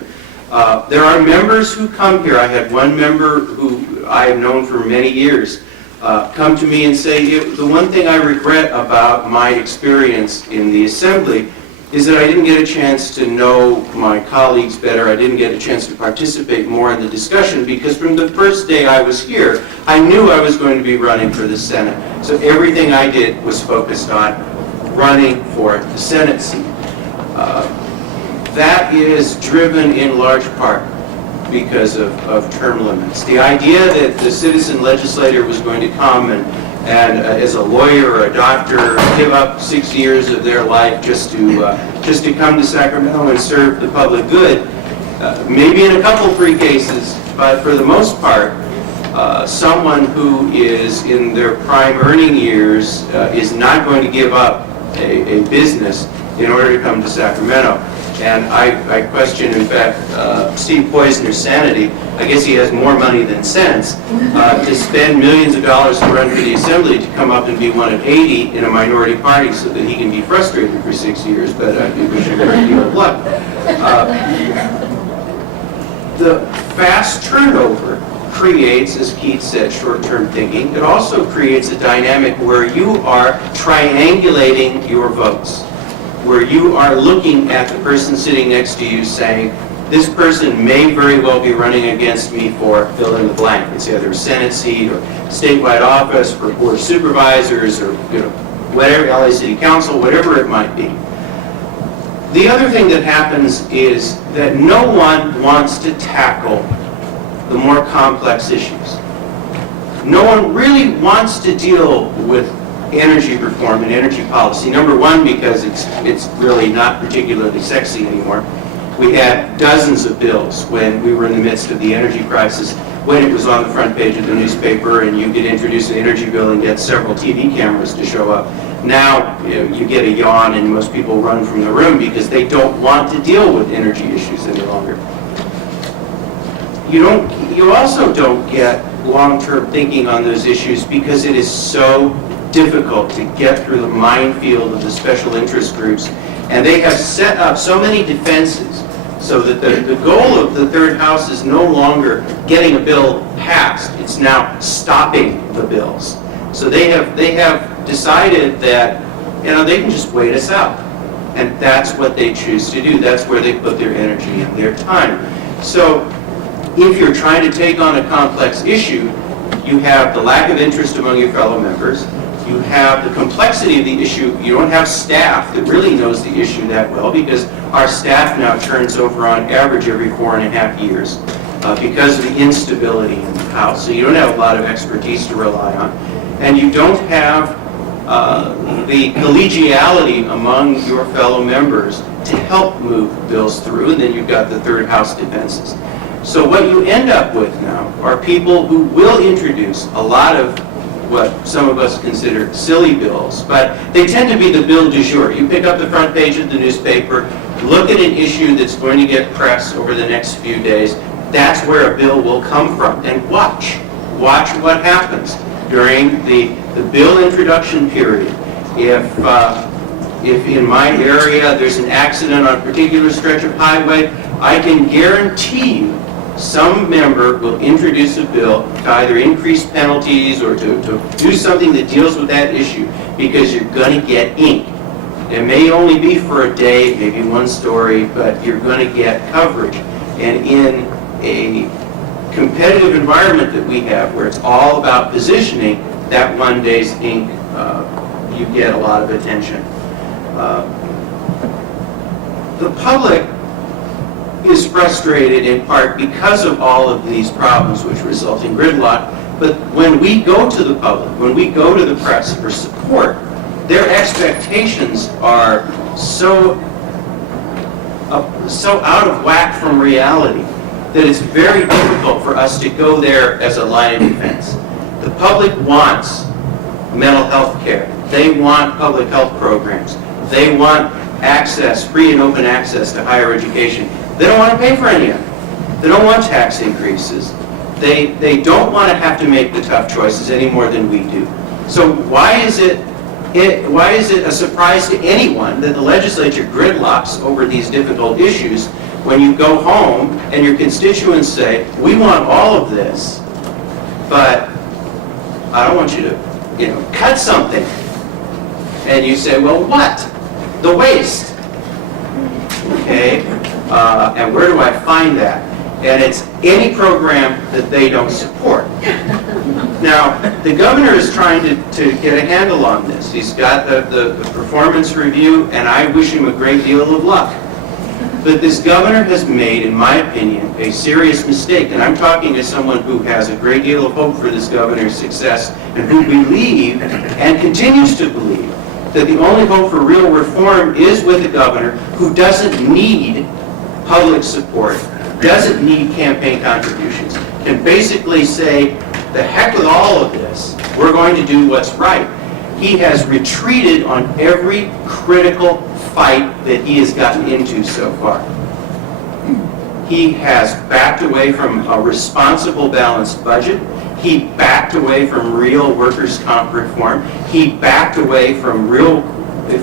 There are members who come here. I had one member who I have known for many years come to me and say, the one thing I regret about my experience in the Assembly is that I didn't get a chance to know my colleagues better. I didn't get a chance to participate more in the discussion, because from the first day I was here, I knew I was going to be running for the Senate. So everything I did was focused on running for the Senate seat. That is driven in large part because of term limits. The idea that the citizen legislator was going to come and as a lawyer or a doctor give up 6 years of their life just to come to Sacramento and serve the public good, maybe in a couple free cases, but for the most part, someone who is in their prime earning years is not going to give up a business in order to come to Sacramento. And I question, in fact, Steve Poizner's sanity. I guess he has more money than sense to spend millions of dollars to run for the Assembly to come up and be one of 80 in a minority party so that he can be frustrated for 6 years, but I wish him a great deal of luck. The fast turnover creates, as Keith said, short-term thinking. It also creates a dynamic where you are triangulating your votes, where you are looking at the person sitting next to you saying, this person may very well be running against me for fill in the blank. It's either a Senate seat or statewide office for board of supervisors or, you know, whatever, LA City Council, whatever it might be. The other thing that happens is that no one wants to tackle the more complex issues. No one really wants to deal with energy reform and energy policy. Number one, because it's really not particularly sexy anymore. We had dozens of bills when we were in the midst of the energy crisis, when it was on the front page of the newspaper and you could introduce an energy bill and get several TV cameras to show up. Now, you get a yawn and most people run from the room because they don't want to deal with energy issues any longer. You also don't get long-term thinking on those issues because it is so difficult to get through the minefield of the special interest groups, and they have set up so many defenses, So that the goal of the third house is no longer getting a bill passed, it's now stopping the bills. So they have decided that, they can just wait us out. And that's what they choose to do. That's where they put their energy and their time. So if you're trying to take on a complex issue, you have the lack of interest among your fellow members. You have the complexity of the issue. You don't have staff that really knows the issue that well, because our staff now turns over on average every 4.5 years because of the instability in the House. So you don't have a lot of expertise to rely on. And you don't have the collegiality among your fellow members to help move bills through, and then you've got the third house defenses. So what you end up with now are people who will introduce a lot of what some of us consider silly bills, but they tend to be the bill du jour. You pick up the front page of the newspaper, look at an issue that's going to get press over the next few days, that's where a bill will come from, and watch what happens during the bill introduction period. If in my area there's an accident on a particular stretch of highway, I can guarantee you some member will introduce a bill to either increase penalties or to do something that deals with that issue, because you're going to get ink. It may only be for a day, maybe one story, but you're going to get coverage. And in a competitive environment that we have, where it's all about positioning, that one day's ink, you get a lot of attention. The public is frustrated in part because of all of these problems which result in gridlock, but when we go to the public, when we go to the press for support, their expectations are so out of whack from reality that it's very difficult for us to go there as a line of defense. The public wants mental health care. They want public health programs. They want access, free and open access to higher education. They don't want to pay for any of it. They don't want tax increases. They don't want to have to make the tough choices any more than we do. So why is it a surprise to anyone that the legislature gridlocks over these difficult issues when you go home and your constituents say, we want all of this, but I don't want you to, cut something. And you say, well, what? The waste. Okay, and where do I find that? And it's any program that they don't support. Now, the governor is trying to get a handle on this. He's got the performance review, and I wish him a great deal of luck. But this governor has made, in my opinion, a serious mistake, and I'm talking to someone who has a great deal of hope for this governor's success, and who believes, and continues to believe, that the only hope for real reform is with a governor who doesn't need public support, doesn't need campaign contributions, can basically say, the heck with all of this, we're going to do what's right. He has retreated on every critical fight that he has gotten into so far. He has backed away from a responsible, balanced budget. He backed away from real workers' comp reform. He backed away from real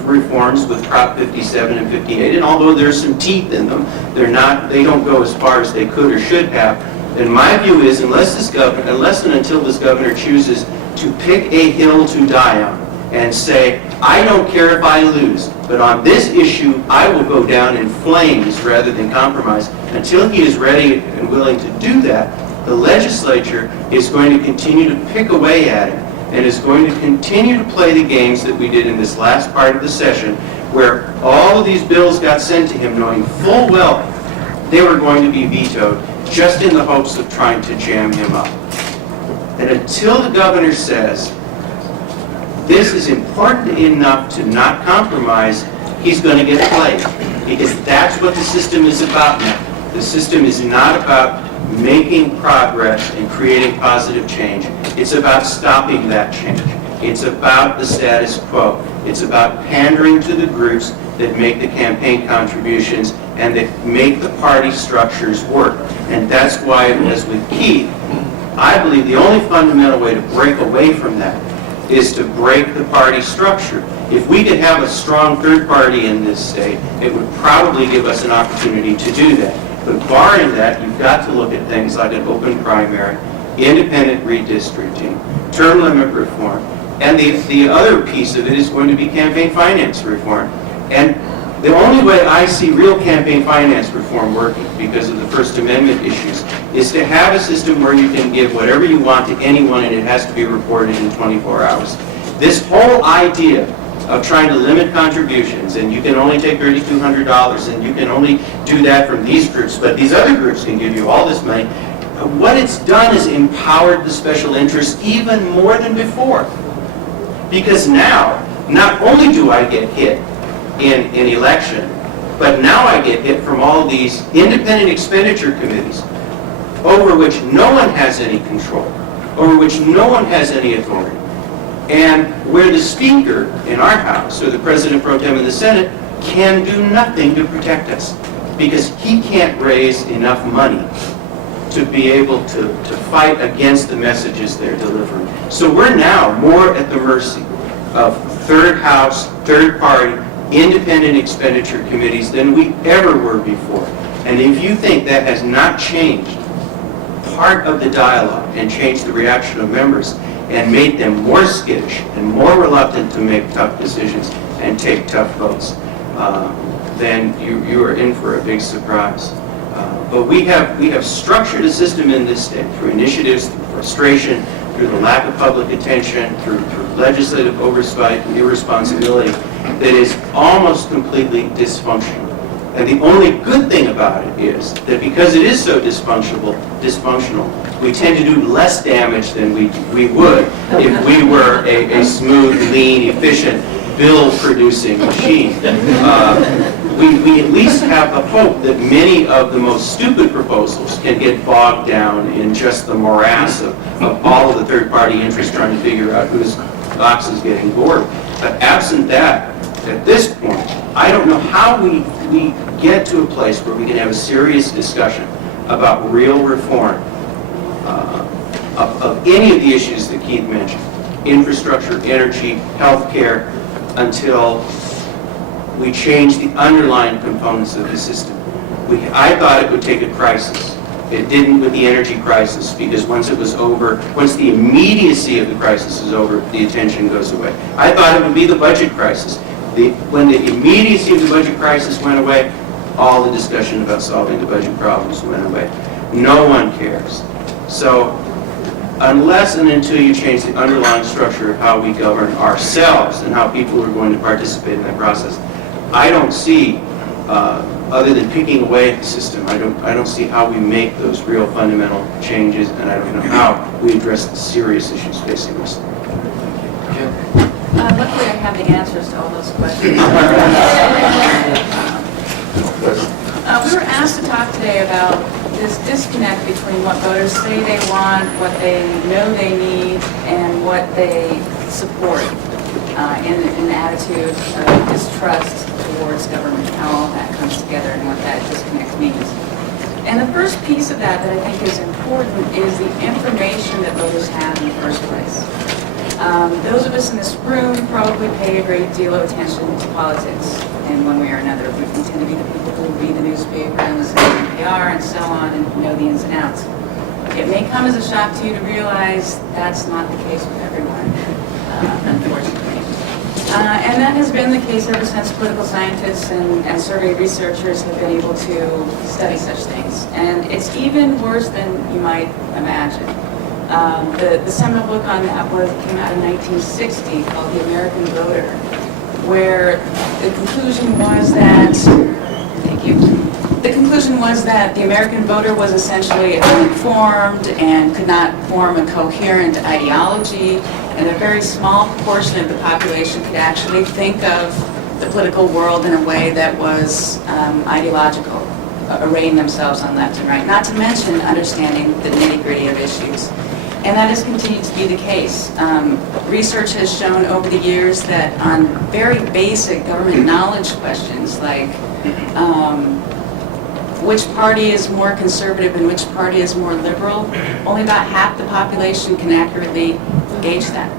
reforms with Prop 57 and 58. And although there's some teeth in them, they don't go as far as they could or should have. And my view is, unless and until this governor chooses to pick a hill to die on and say, I don't care if I lose, but on this issue, I will go down in flames rather than compromise, until he is ready and willing to do that, the legislature is going to continue to pick away at it and is going to continue to play the games that we did in this last part of the session, where all of these bills got sent to him knowing full well they were going to be vetoed, just in the hopes of trying to jam him up. And until the governor says, this is important enough to not compromise, he's going to get played. Because that's what the system is about now. The system is not about making progress and creating positive change. It's about stopping that change. It's about the status quo. It's about pandering to the groups that make the campaign contributions and that make the party structures work. And that's why, as with Keith, I believe the only fundamental way to break away from that is to break the party structure. If we could have a strong third party in this state, it would probably give us an opportunity to do that. But barring that, you've got to look at things like an open primary, independent redistricting, term limit reform, and the other piece of it is going to be campaign finance reform. And the only way I see real campaign finance reform working, because of the First Amendment issues, is to have a system where you can give whatever you want to anyone and it has to be reported in 24 hours. This whole idea of trying to limit contributions, and you can only take $3,200, and you can only do that from these groups, but these other groups can give you all this money. What it's done is empowered the special interests even more than before. Because now, not only do I get hit in an election, but now I get hit from all these independent expenditure committees over which no one has any control, over which no one has any authority. And where the Speaker in our House, or the President Pro Tem in the Senate, can do nothing to protect us because he can't raise enough money to be able to fight against the messages they're delivering. So we're now more at the mercy of third house, third party, independent expenditure committees than we ever were before. And if you think that has not changed part of the dialogue and changed the reaction of members and made them more skittish and more reluctant to make tough decisions and take tough votes, then you are in for a big surprise. But we have structured a system in this state through initiatives, through frustration, through the lack of public attention, through legislative oversight and irresponsibility that is almost completely dysfunctional. And the only good thing about it is that because it is so dysfunctional, we tend to do less damage than we would if we were a smooth, lean, efficient, bill-producing machine. We at least have a hope that many of the most stupid proposals can get bogged down in just the morass of all of the third-party interests trying to figure out whose box is getting bored. But absent that, at this point, I don't know how we get to a place where we can have a serious discussion about real reform of any of the issues that Keith mentioned, infrastructure, energy, healthcare, until we change the underlying components of the system. I thought it would take a crisis. It didn't with the energy crisis, because once it was over, once the immediacy of the crisis is over, the attention goes away. I thought it would be the budget crisis. When the immediacy of the budget crisis went away, all the discussion about solving the budget problems went away. No one cares. So unless and until you change the underlying structure of how we govern ourselves and how people are going to participate in that process, I don't see, other than picking away at the system, I don't see how we make those real fundamental changes, and I don't know how we address the serious issues facing us. Luckily, I have the answers to all those questions. We were asked to talk today about this disconnect between what voters say they want, what they know they need, and what they support in an attitude of distrust towards government, how all that comes together and what that disconnect means. And the first piece of that I think is important is the information that voters have in the first place. Those of us in this room probably pay a great deal of attention to politics in one way or another. We tend to be the people who read the newspaper and listen to NPR and so on and know the ins and outs. It may come as a shock to you to realize that's not the case with everyone, unfortunately. And that has been the case ever since political scientists and survey researchers have been able to study such things. And it's even worse than you might imagine. The seminal book on that came out in 1960 called The American Voter, where the conclusion was that, the conclusion was that the American voter was essentially uninformed and could not form a coherent ideology, and a very small portion of the population could actually think of the political world in a way that was ideological, arraying themselves on left and right, not to mention understanding the nitty-gritty of issues. And that has continued to be the case. Research has shown over the years that on very basic government knowledge questions like which party is more conservative and which party is more liberal, only about half the population can accurately gauge that.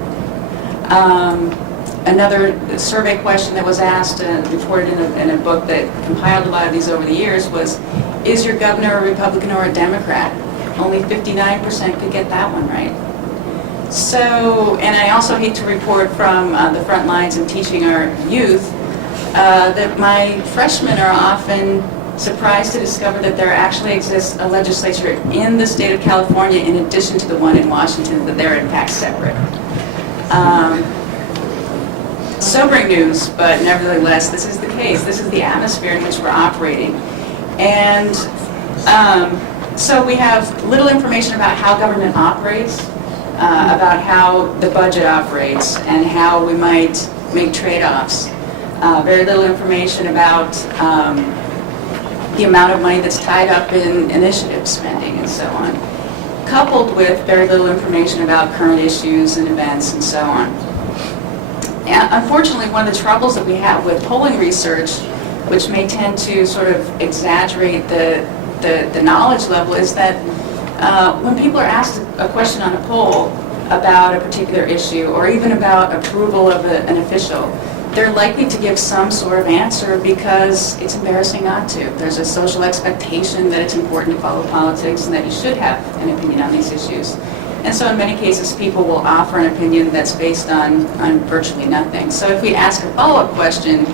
Another survey question that was asked and reported in a book that compiled a lot of these over the years was, is your governor a Republican or a Democrat? Only 59% could get that one right. So, and I also hate to report from the front lines in teaching our youth that my freshmen are often surprised to discover that there actually exists a legislature in the state of California in addition to the one in Washington, that they're in fact separate. Sobering news, but nevertheless, this is the case. This is the atmosphere in which we're operating. And so we have little information about how government operates, about how the budget operates, and how we might make trade-offs. Very little information about the amount of money that's tied up in initiative spending and so on, coupled with very little information about current issues and events and so on. And unfortunately, one of the troubles that we have with polling research, which may tend to sort of exaggerate the knowledge level, is that when people are asked a question on a poll about a particular issue or even about approval of an official, they're likely to give some sort of answer because it's embarrassing not to. There's a social expectation that it's important to follow politics and that you should have an opinion on these issues. And so in many cases, people will offer an opinion that's based on virtually nothing. So if we ask a follow-up question,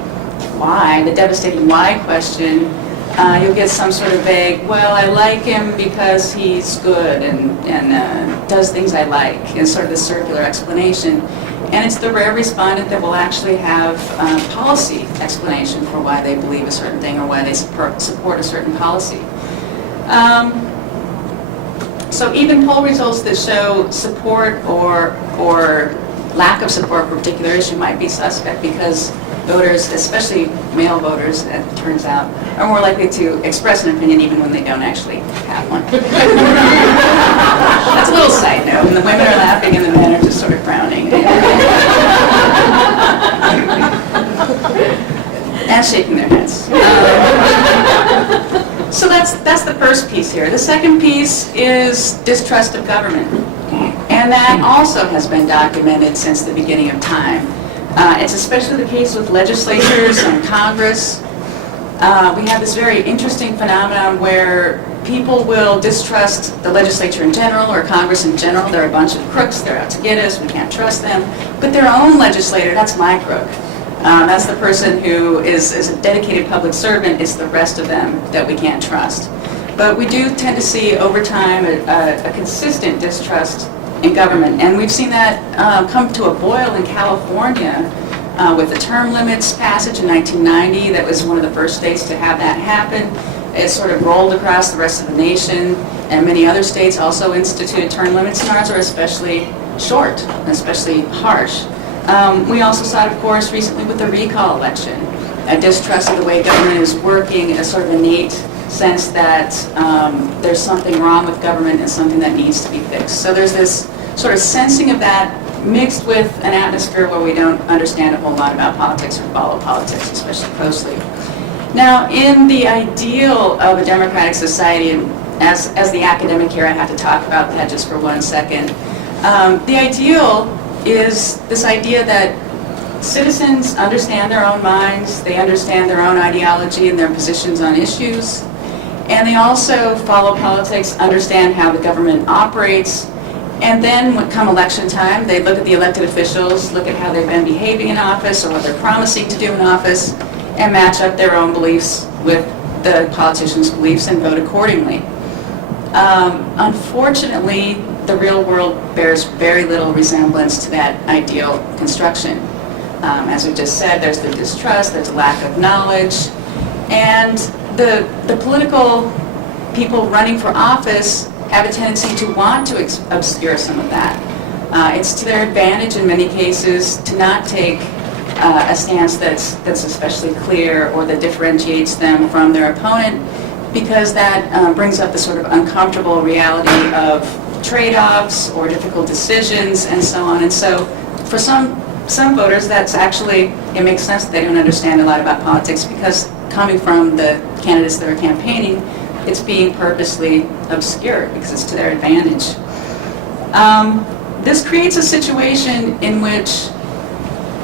why, the devastating why question, you'll get some sort of vague, well, I like him because he's good and does things I like, and sort of the circular explanation. And it's the rare respondent that will actually have policy explanation for why they believe a certain thing or why they support a certain policy. So even poll results that show support or lack of support for a particular issue might be suspect because voters, especially male voters, it turns out, are more likely to express an opinion even when they don't actually have one. That's a little side note, and the women are laughing and the men are just sort of frowning. And shaking their heads. So that's the first piece here. The second piece is distrust of government. And that also has been documented since the beginning of time. It's especially the case with legislatures and Congress. We have this very interesting phenomenon where people will distrust the legislature in general or Congress in general. They're a bunch of crooks. They're out to get us. We can't trust them. But their own legislator, that's my crook. That's the person who is a dedicated public servant. It's the rest of them that we can't trust. But we do tend to see over time a consistent distrust in government. And we've seen that come to a boil in California with the term limits passage in 1990. That was one of the first states to have that happen. It sort of rolled across the rest of the nation, and many other states also instituted term limits, and ours are especially short, and especially harsh. We also saw it, of course, recently with the recall election, a distrust of the way government is working, a sort of innate sense that there's something wrong with government and something that needs to be fixed. So there's this sort of sensing of that mixed with an atmosphere where we don't understand a whole lot about politics or follow politics, especially closely. Now, in the ideal of a democratic society, and as the academic here, I have to talk about that just for 1 second. The ideal is this idea that citizens understand their own minds, they understand their own ideology and their positions on issues, and they also follow politics, understand how the government operates, and then when come election time, they look at the elected officials, look at how they've been behaving in office or what they're promising to do in office, and match up their own beliefs with the politicians' beliefs and vote accordingly. Unfortunately, the real world bears very little resemblance to that ideal construction. As we just said, there's the distrust, there's a lack of knowledge, and the political people running for office have a tendency to want to obscure some of that. It's to their advantage in many cases to not take a stance that's especially clear or that differentiates them from their opponent, because that brings up the sort of uncomfortable reality of trade-offs or difficult decisions and so on. And so for some voters, that's actually, it makes sense that they don't understand a lot about politics, because coming from the candidates that are campaigning, it's being purposely obscured because it's to their advantage. This creates a situation in which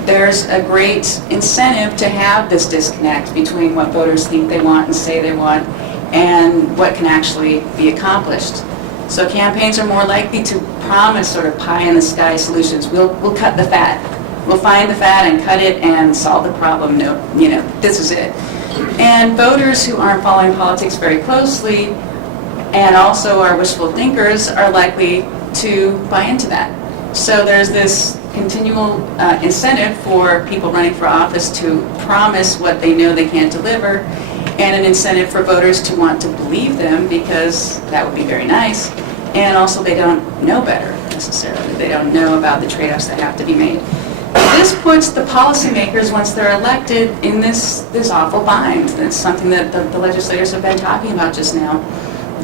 there's a great incentive to have this disconnect between what voters think they want and say they want and what can actually be accomplished. So campaigns are more likely to promise sort of pie-in-the-sky solutions. We'll cut the fat. We'll find the fat and cut it and solve the problem. No, this is it. And voters who aren't following politics very closely and also are wishful thinkers are likely to buy into that. So there's this continual incentive for people running for office to promise what they know they can't deliver, and an incentive for voters to want to believe them because that would be very nice, and also they don't know better necessarily. They don't know about the trade-offs that have to be made. This puts the policymakers, once they're elected, in this awful bind. That's something that the legislators have been talking about just now,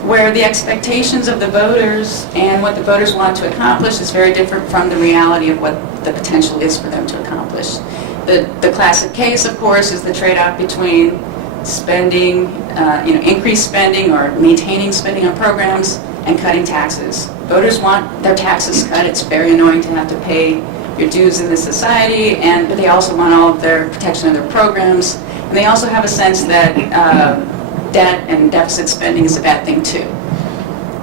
where the expectations of the voters and what the voters want to accomplish is very different from the reality of what the potential is for them to accomplish. The classic case, of course, is the trade-off between spending, increased spending or maintaining spending on programs and cutting taxes. Voters want their taxes cut. It's very annoying to have to pay your dues in this society, but they also want all of their protection of their programs, and they also have a sense that debt and deficit spending is a bad thing too.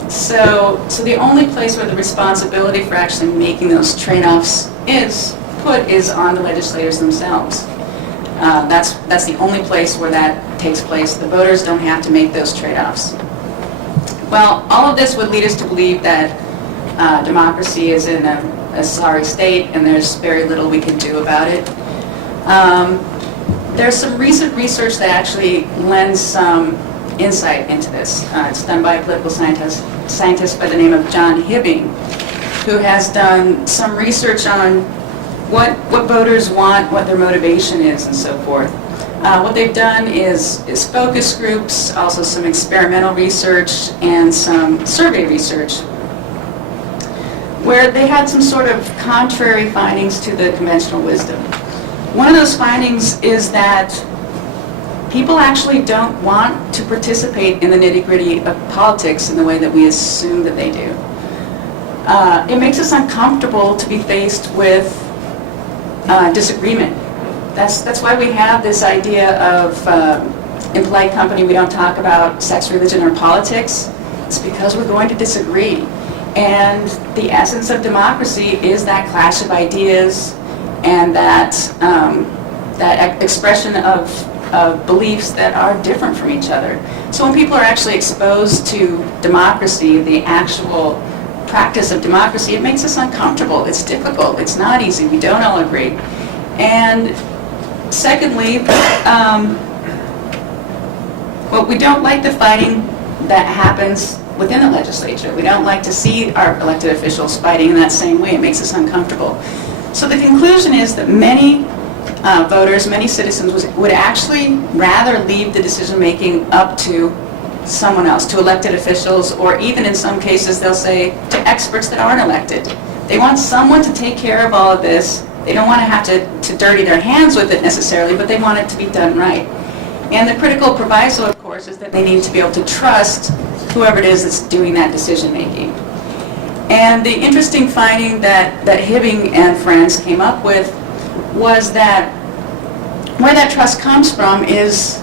So the only place where the responsibility for actually making those trade-offs is on the legislators themselves. That's the only place where that takes place. The voters don't have to make those trade-offs. Well, all of this would lead us to believe that democracy is in a sorry state and there's very little we can do about it. There's some recent research that actually lends some insight into this. It's done by a political scientist by the name of John Hibbing, who has done some research on what voters want, what their motivation is, and so forth. What they've done is focus groups, also some experimental research, and some survey research, where they had some sort of contrary findings to the conventional wisdom. One of those findings is that people actually don't want to participate in the nitty-gritty of politics in the way that we assume that they do. It makes us uncomfortable to be faced with disagreement. That's why we have this idea of, in polite company, we don't talk about sex, religion, or politics. It's because we're going to disagree. And the essence of democracy is that clash of ideas and that expression of beliefs that are different from each other. So when people are actually exposed to democracy, the actual practice of democracy, it makes us uncomfortable. It's difficult. It's not easy. We don't all agree. And secondly, we don't like the fighting that happens within the legislature. We don't like to see our elected officials fighting in that same way. It makes us uncomfortable. So the conclusion is that many voters, many citizens would actually rather leave the decision-making up to someone else, to elected officials, or even in some cases they'll say to experts that aren't elected. They want someone to take care of all of this. They don't want to have to dirty their hands with it necessarily, but they want it to be done right. And the critical proviso, of course, is that they need to be able to trust whoever it is that's doing that decision-making. And the interesting finding that Hibbing and friends came up with was that where that trust comes from is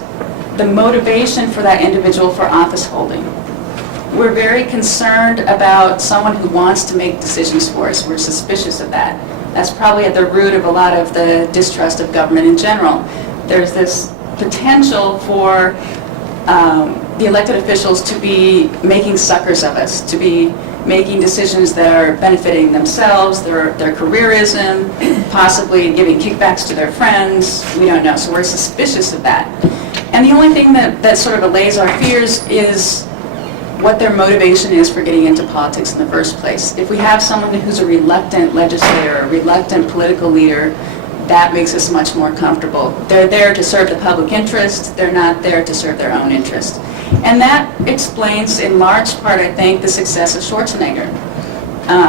the motivation for that individual for office holding. We're very concerned about someone who wants to make decisions for us. We're suspicious of that. That's probably at the root of a lot of the distrust of government in general. There's this potential for the elected officials to be making suckers of us, to be making decisions that are benefiting themselves, their careerism, possibly giving kickbacks to their friends. We don't know, so we're suspicious of that. And the only thing that sort of allays our fears is what their motivation is for getting into politics in the first place. If we have someone who's a reluctant legislator, a reluctant political leader, that makes us much more comfortable. They're there to serve the public interest. They're not there to serve their own interest. And that explains, in large part, I think, the success of Schwarzenegger.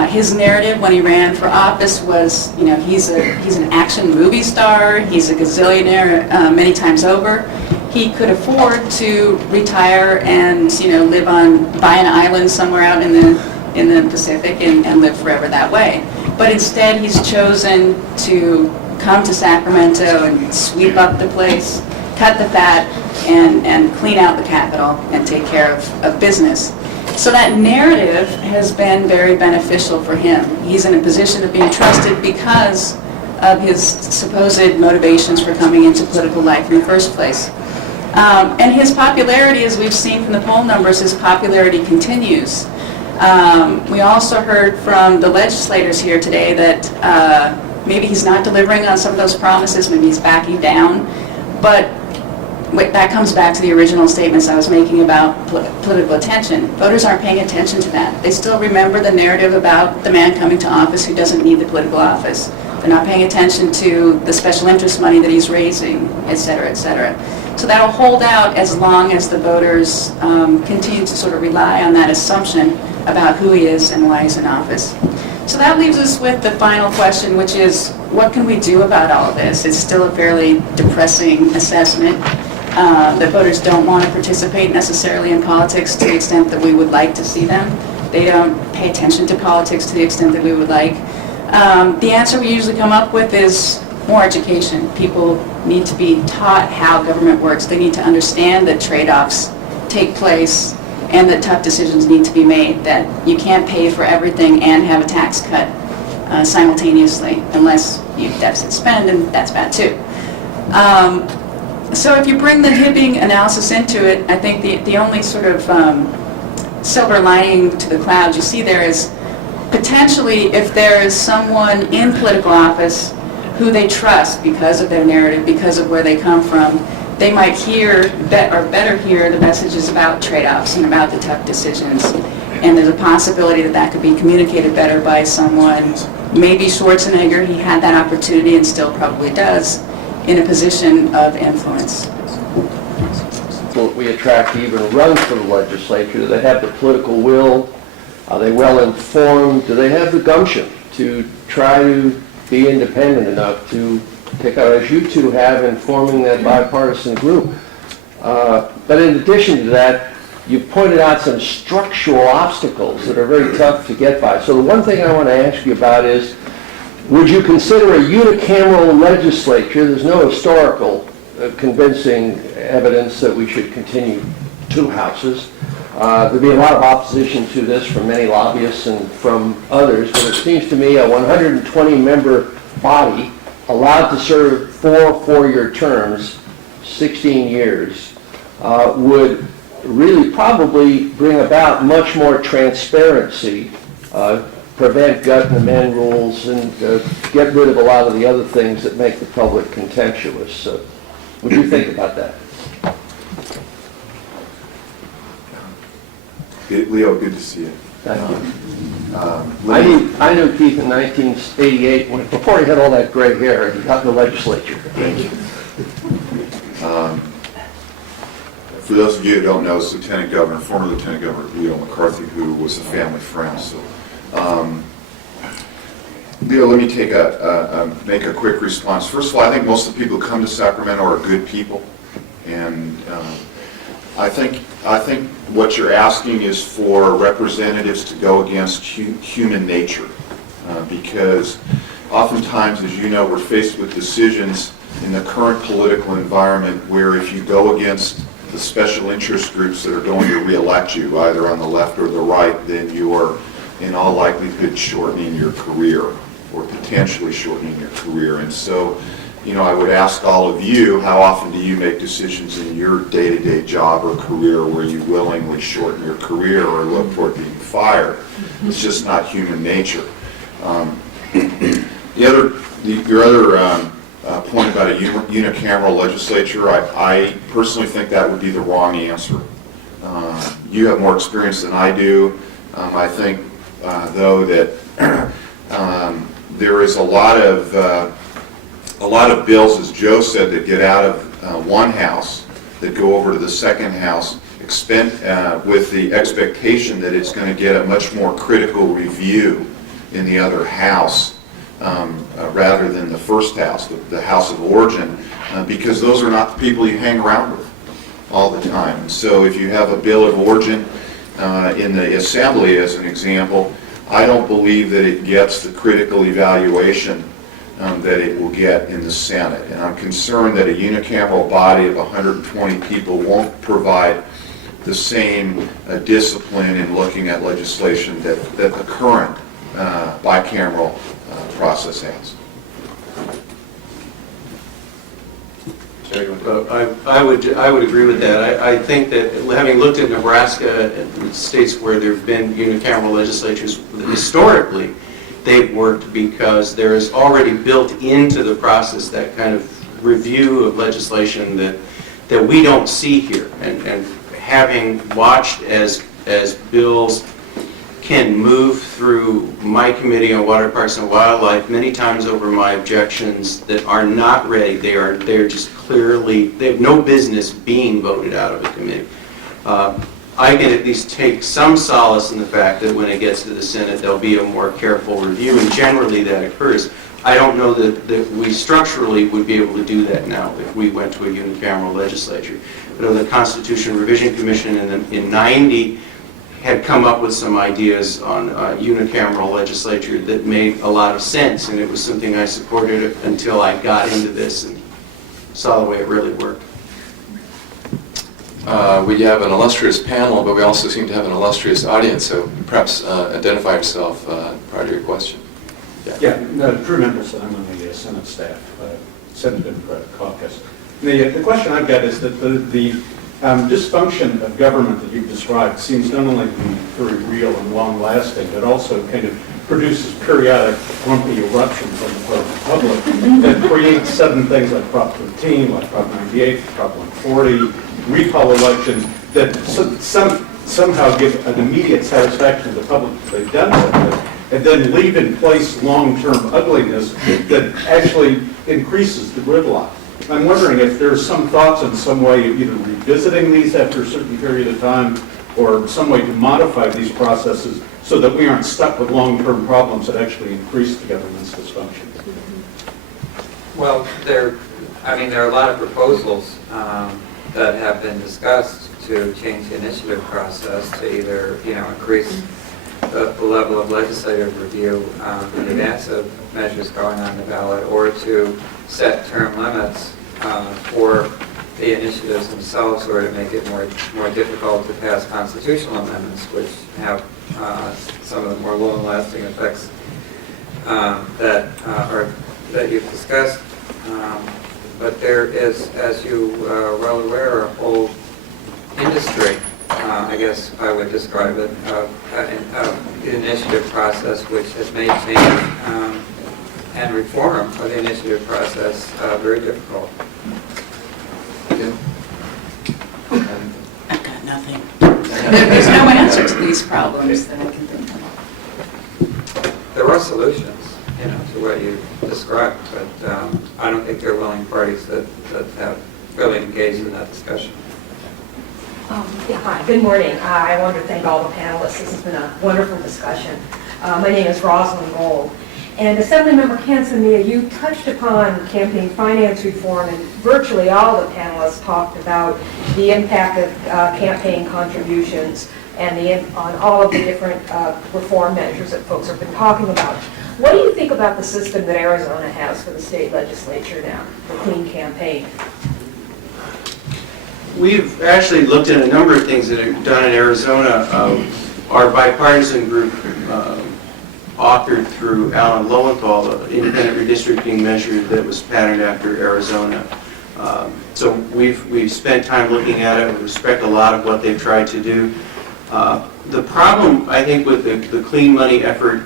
His narrative when he ran for office was, he's an action movie star. He's a gazillionaire many times over. He could afford to retire and, buy an island somewhere out in the Pacific and live forever that way. But instead, he's chosen to come to Sacramento and sweep up the place, cut the fat, and clean out the Capitol and take care of business. So that narrative has been very beneficial for him. He's in a position of being trusted because of his supposed motivations for coming into political life in the first place. And his popularity, as we've seen from the poll numbers, his popularity continues. We also heard from the legislators here today that maybe he's not delivering on some of those promises, maybe he's backing down, but that comes back to the original statements I was making about political attention. Voters aren't paying attention to that. They still remember the narrative about the man coming to office who doesn't need the political office. They're not paying attention to the special interest money that he's raising, et cetera, et cetera. So that'll hold out as long as the voters continue to sort of rely on that assumption about who he is and why he's in office. So that leaves us with the final question, which is, what can we do about all of this? It's still a fairly depressing assessment. That voters don't want to participate necessarily in politics to the extent that we would like to see them. They don't pay attention to politics to the extent that we would like. The answer we usually come up with is more education. People need to be taught how government works. They need to understand that trade-offs take place and that tough decisions need to be made, that you can't pay for everything and have a tax cut simultaneously unless you deficit spend, and that's bad too. So if you bring the Hibbing analysis into it, I think the only sort of silver lining to the clouds you see there is potentially if there is someone in political office who they trust because of their narrative, because of where they come from, they might hear, or better hear, the messages about trade-offs and about the tough decisions. And there's a possibility that that could be communicated better by someone, maybe Schwarzenegger, he had that opportunity and still probably does, in a position of influence. Will we attract to even run for the legislature? Do they have the political will? Are they well informed? Do they have the gumption to try to be independent enough to take out, as you two have, in forming that bipartisan group? But in addition to that, you've pointed out some structural obstacles that are very tough to get by. So the one thing I want to ask you about is, would you consider a unicameral legislature? There's no historical convincing evidence that we should continue two houses. There'd be a lot of opposition to this from many lobbyists and from others, but it seems to me a 120-member body allowed to serve 4 four-year terms, 16 years, would really probably bring about much more transparency, prevent gut and amend rules, and get rid of a lot of the other things that make the public contemptuous. What do you think about that? Leo, good to see you. Thank you. I knew Keith in 1988, before he had all that gray hair, and he got in the legislature. Thank you. For those of you who don't know, it's former Lieutenant Governor Leo McCarthy, who was a family friend. So, Leo, let me make a quick response. First of all, I think most of the people who come to Sacramento are good people, and I think what you're asking is for representatives to go against human nature, because oftentimes, as you know, we're faced with decisions in the current political environment where if you go against the special interest groups that are going to re-elect you, either on the left or the right, then you are in all likelihood shortening your career, or potentially shortening your career. And so, I would ask all of you, how often do you make decisions in your day-to-day job or career where you willingly shorten your career or look toward being fired? It's just not human nature. Your other point about a unicameral legislature, I personally think that would be the wrong answer. You have more experience than I do. I think, though, that there is a lot of bills, as Joe said, that get out of one house that go over to the second house, with the expectation that it's going to get a much more critical review in the other house rather than the first house, the house of origin, because those are not the people you hang around with all the time. And so if you have a bill of origin in the assembly, as an example, I don't believe that it gets the critical evaluation that it will get in the Senate. And I'm concerned that a unicameral body of 120 people won't provide the same discipline in looking at legislation that the current bicameral process has. I would agree with that. I think that having looked at Nebraska and states where there have been unicameral legislatures, historically, they've worked because there is already built into the process that kind of review of legislation that we don't see here. And having watched as bills can move through my committee on water, parks, and wildlife many times over my objections that are not ready. They're just clearly, they have no business being voted out of a committee. I can at least take some solace in the fact that when it gets to the Senate, there'll be a more careful review, and generally that occurs. I don't know that we structurally would be able to do that now if we went to a unicameral legislature. But the Constitution Revision Commission in 90 had come up with some ideas on unicameral legislature that made a lot of sense, and it was something I supported until I got into this and saw the way it really worked. We have an illustrious panel, but we also seem to have an illustrious audience, so perhaps identify yourself prior to your question. Yeah, no, Drew Mendelson, I'm on the Senate staff, Senate Democratic Caucus. The question I've got is that the dysfunction of government that you've described seems not only to be very real and long-lasting, but also kind of produces periodic grumpy eruptions on the part of the public that creates sudden things like Prop 13, like Prop 98, Prop 140, recall elections that somehow give an immediate satisfaction to the public that they've done something, and then leave in place long-term ugliness that actually increases the gridlock. I'm wondering if there's some thoughts in some way of either revisiting these after a certain period of time or some way to modify these processes so that we aren't stuck with long-term problems that actually increase the government's dysfunction. Well, there are a lot of proposals that have been discussed to change the initiative process to either, increase the level of legislative review in advance of measures going on the ballot, or to set term limits for the initiatives themselves, or to make it more difficult to pass constitutional amendments, which have some of the more long-lasting effects that you've discussed. But there is, as you are well aware, a whole industry, I guess I would describe it, the initiative process, which has made change and reform of the initiative process very difficult. I've got nothing. There's no answer to these problems that I can think of. There are solutions, to what you described, but I don't think they're willing parties that have really engaged in that discussion. Hi, good morning. I want to thank all the panelists. This has been a wonderful discussion. My name is Rosalind Gold. And Assemblymember Cancemia, you touched upon campaign finance reform, and virtually all the panelists talked about the impact of campaign contributions and on all of the different reform measures that folks have been talking about. What do you think about the system that Arizona has for the state legislature now, the Clean Campaign? We've actually looked at a number of things that are done in Arizona. Our bipartisan group authored through Alan Lowenthal, the independent redistricting measure that was patterned after Arizona. So we've spent time looking at it. We respect a lot of what they've tried to do. The problem, I think, with the clean money effort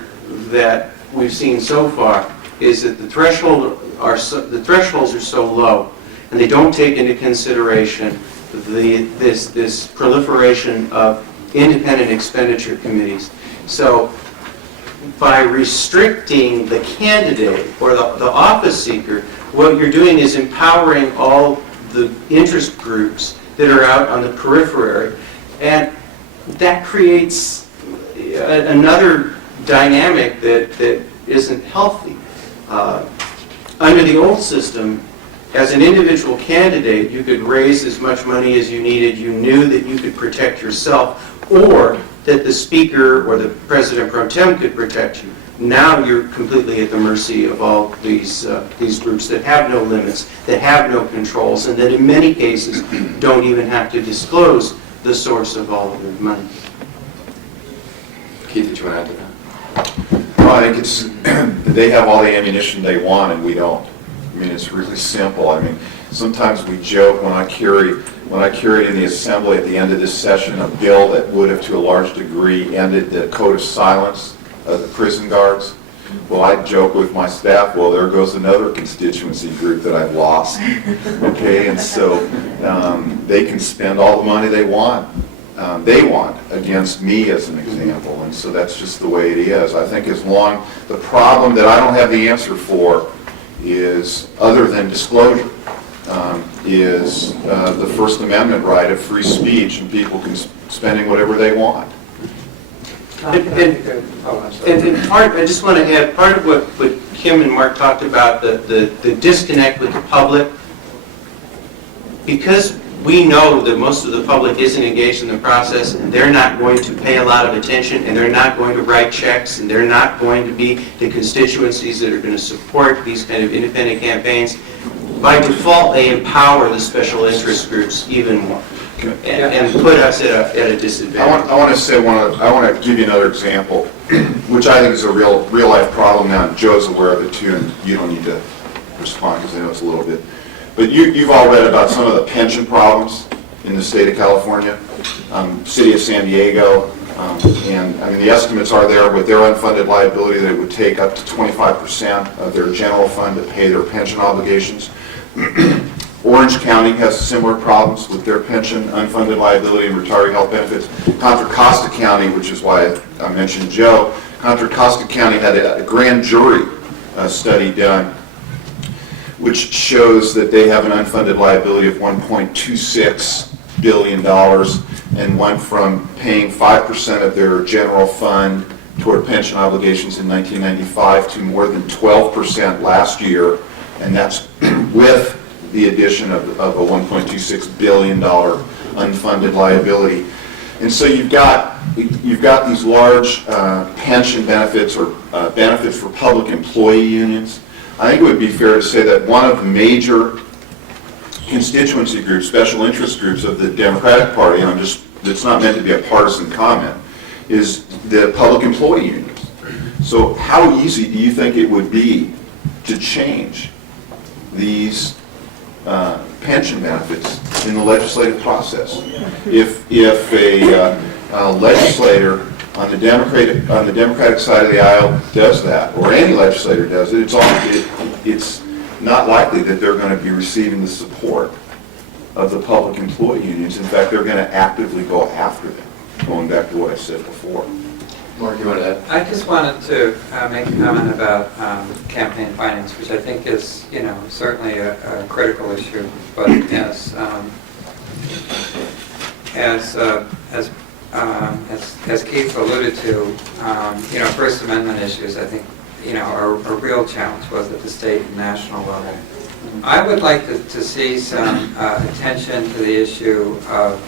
that we've seen so far is that the thresholds are so low, and they don't take into consideration this proliferation of independent expenditure committees. So by restricting the candidate or the office seeker, what you're doing is empowering all the interest groups that are out on the periphery, and that creates another dynamic that isn't healthy. Under the old system, as an individual candidate, you could raise as much money as you needed. You knew that you could protect yourself, or that the speaker or the president pro tem could protect you. Now you're completely at the mercy of all these groups that have no limits, that have no controls, and that in many cases don't even have to disclose the source of all of their money. Keith, did you want to add to that? Well, I think it's, they have all the ammunition they want and we don't. I mean, it's really simple. I mean, sometimes we joke when I carried in the assembly at the end of this session a bill that would have to a large degree ended the code of silence of the prison guards. Well, I joke with my staff, well, there goes another constituency group that I've lost. Okay, and so they can spend all the money they want against me as an example, and so that's just the way it is. I think as long, the problem that I don't have the answer for is, other than disclosure, is the First Amendment right of free speech and people can spending whatever they want. And part, I just want to add, part of what Kim and Mark talked about, the disconnect with the public, because we know that most of the public isn't engaged in the process, and they're not going to pay a lot of attention, and they're not going to write checks, and they're not going to be the constituencies that are going to support these kind of independent campaigns. By default, they empower the special interest groups even more, and put us at a disadvantage. I want to give you another example, which I think is a real life problem now, and Joe's aware of it too, and you don't need to respond because I know it's a little bit. But you've all read about some of the pension problems in the state of California, city of San Diego, and I mean the estimates are there with their unfunded liability that it would take up to 25% of their general fund to pay their pension obligations. Orange County has similar problems with their pension, unfunded liability, and retiree health benefits. Contra Costa County, which is why I mentioned Joe, Contra Costa County had a grand jury study done which shows that they have an unfunded liability of $1.26 billion and went from paying 5% of their general fund toward pension obligations in 1995 to more than 12% last year, and that's with the addition of a $1.26 billion unfunded liability. And so you've got these large pension benefits or benefits for public employee unions. I think it would be fair to say that one of the major constituency groups, special interest groups of the Democratic Party, and it's not meant to be a partisan comment, is the public employee unions. So how easy do you think it would be to change these pension benefits in the legislative process? If a legislator on the Democratic side of the aisle does that, or any legislator does it, it's not likely that they're going to be receiving the support of the public employee unions. In fact, they're going to actively go after them, going back to what I said before. Mark, you want to add? I just wanted to make a comment about campaign finance, which I think is, certainly a critical issue, but as Keith alluded to, First Amendment issues, I think, are a real challenge, both at the state and national level. I would like to see some attention to the issue of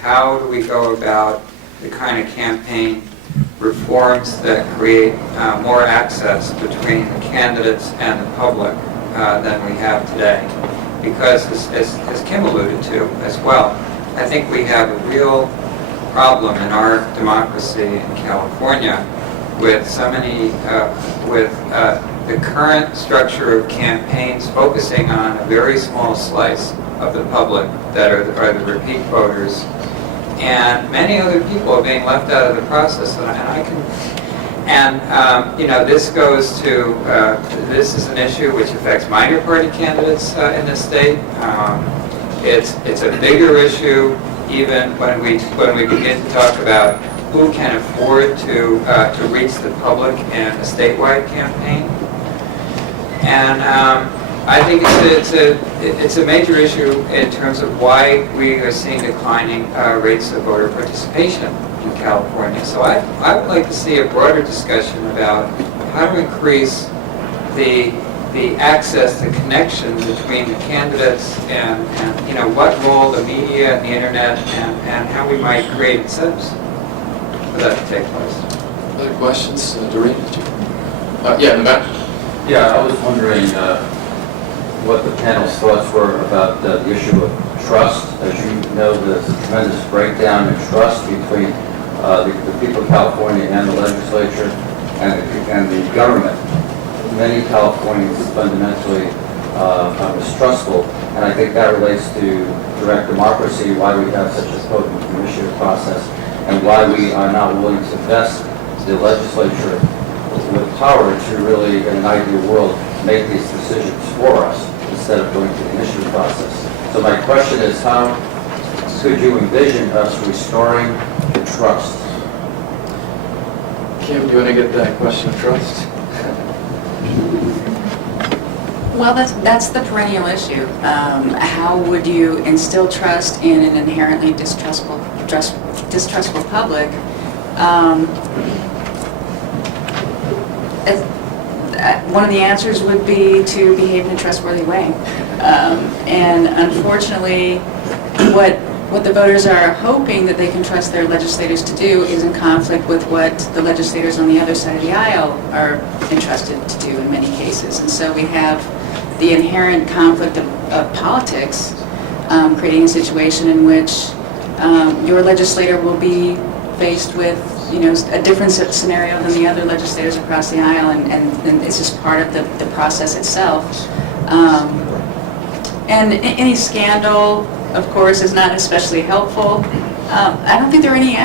how do we go about the kind of campaign reforms that create more access between the candidates and the public than we have today. Because, as Kim alluded to as well, I think we have a real problem in our democracy in California with so many, with the current structure of campaigns focusing on a very small slice of the public that are the repeat voters, and many other people are being left out of the process. This goes to, this is an issue which affects minor party candidates in the state. It's a bigger issue even when we begin to talk about who can afford to reach the public in a statewide campaign. And I think it's a major issue in terms of why we are seeing declining rates of voter participation in California. So I would like to see a broader discussion about how to increase the access, the connection between the candidates and what role the media and the internet and how we might create incentives for that to take place. Other questions? Doreen, did you? Yeah, in the back. Yeah, I was wondering what the panel's thoughts were about the issue of trust. As you know, there's a tremendous breakdown in trust between the people of California and the legislature and the government. Many Californians fundamentally are mistrustful, and I think that relates to direct democracy, why we have such a potent initiative process, and why we are not willing to vest the legislature with power to really, in an ideal world, make these decisions for us instead of going through the initiative process. So my question is, how could you envision us restoring the trust? Kim, do you want to get that question of trust? Well, that's the perennial issue. How would you instill trust in an inherently distrustful public? One of the answers would be to behave in a trustworthy way. And unfortunately, what the voters are hoping that they can trust their legislators to do is in conflict with what the legislators on the other side of the aisle are entrusted to do in many cases. And so we have the inherent conflict of politics, creating a situation in which your legislator will be faced with, a different scenario than the other legislators across the aisle, and it's just part of the process itself. And any scandal, of course, is not especially helpful. I don't think there are any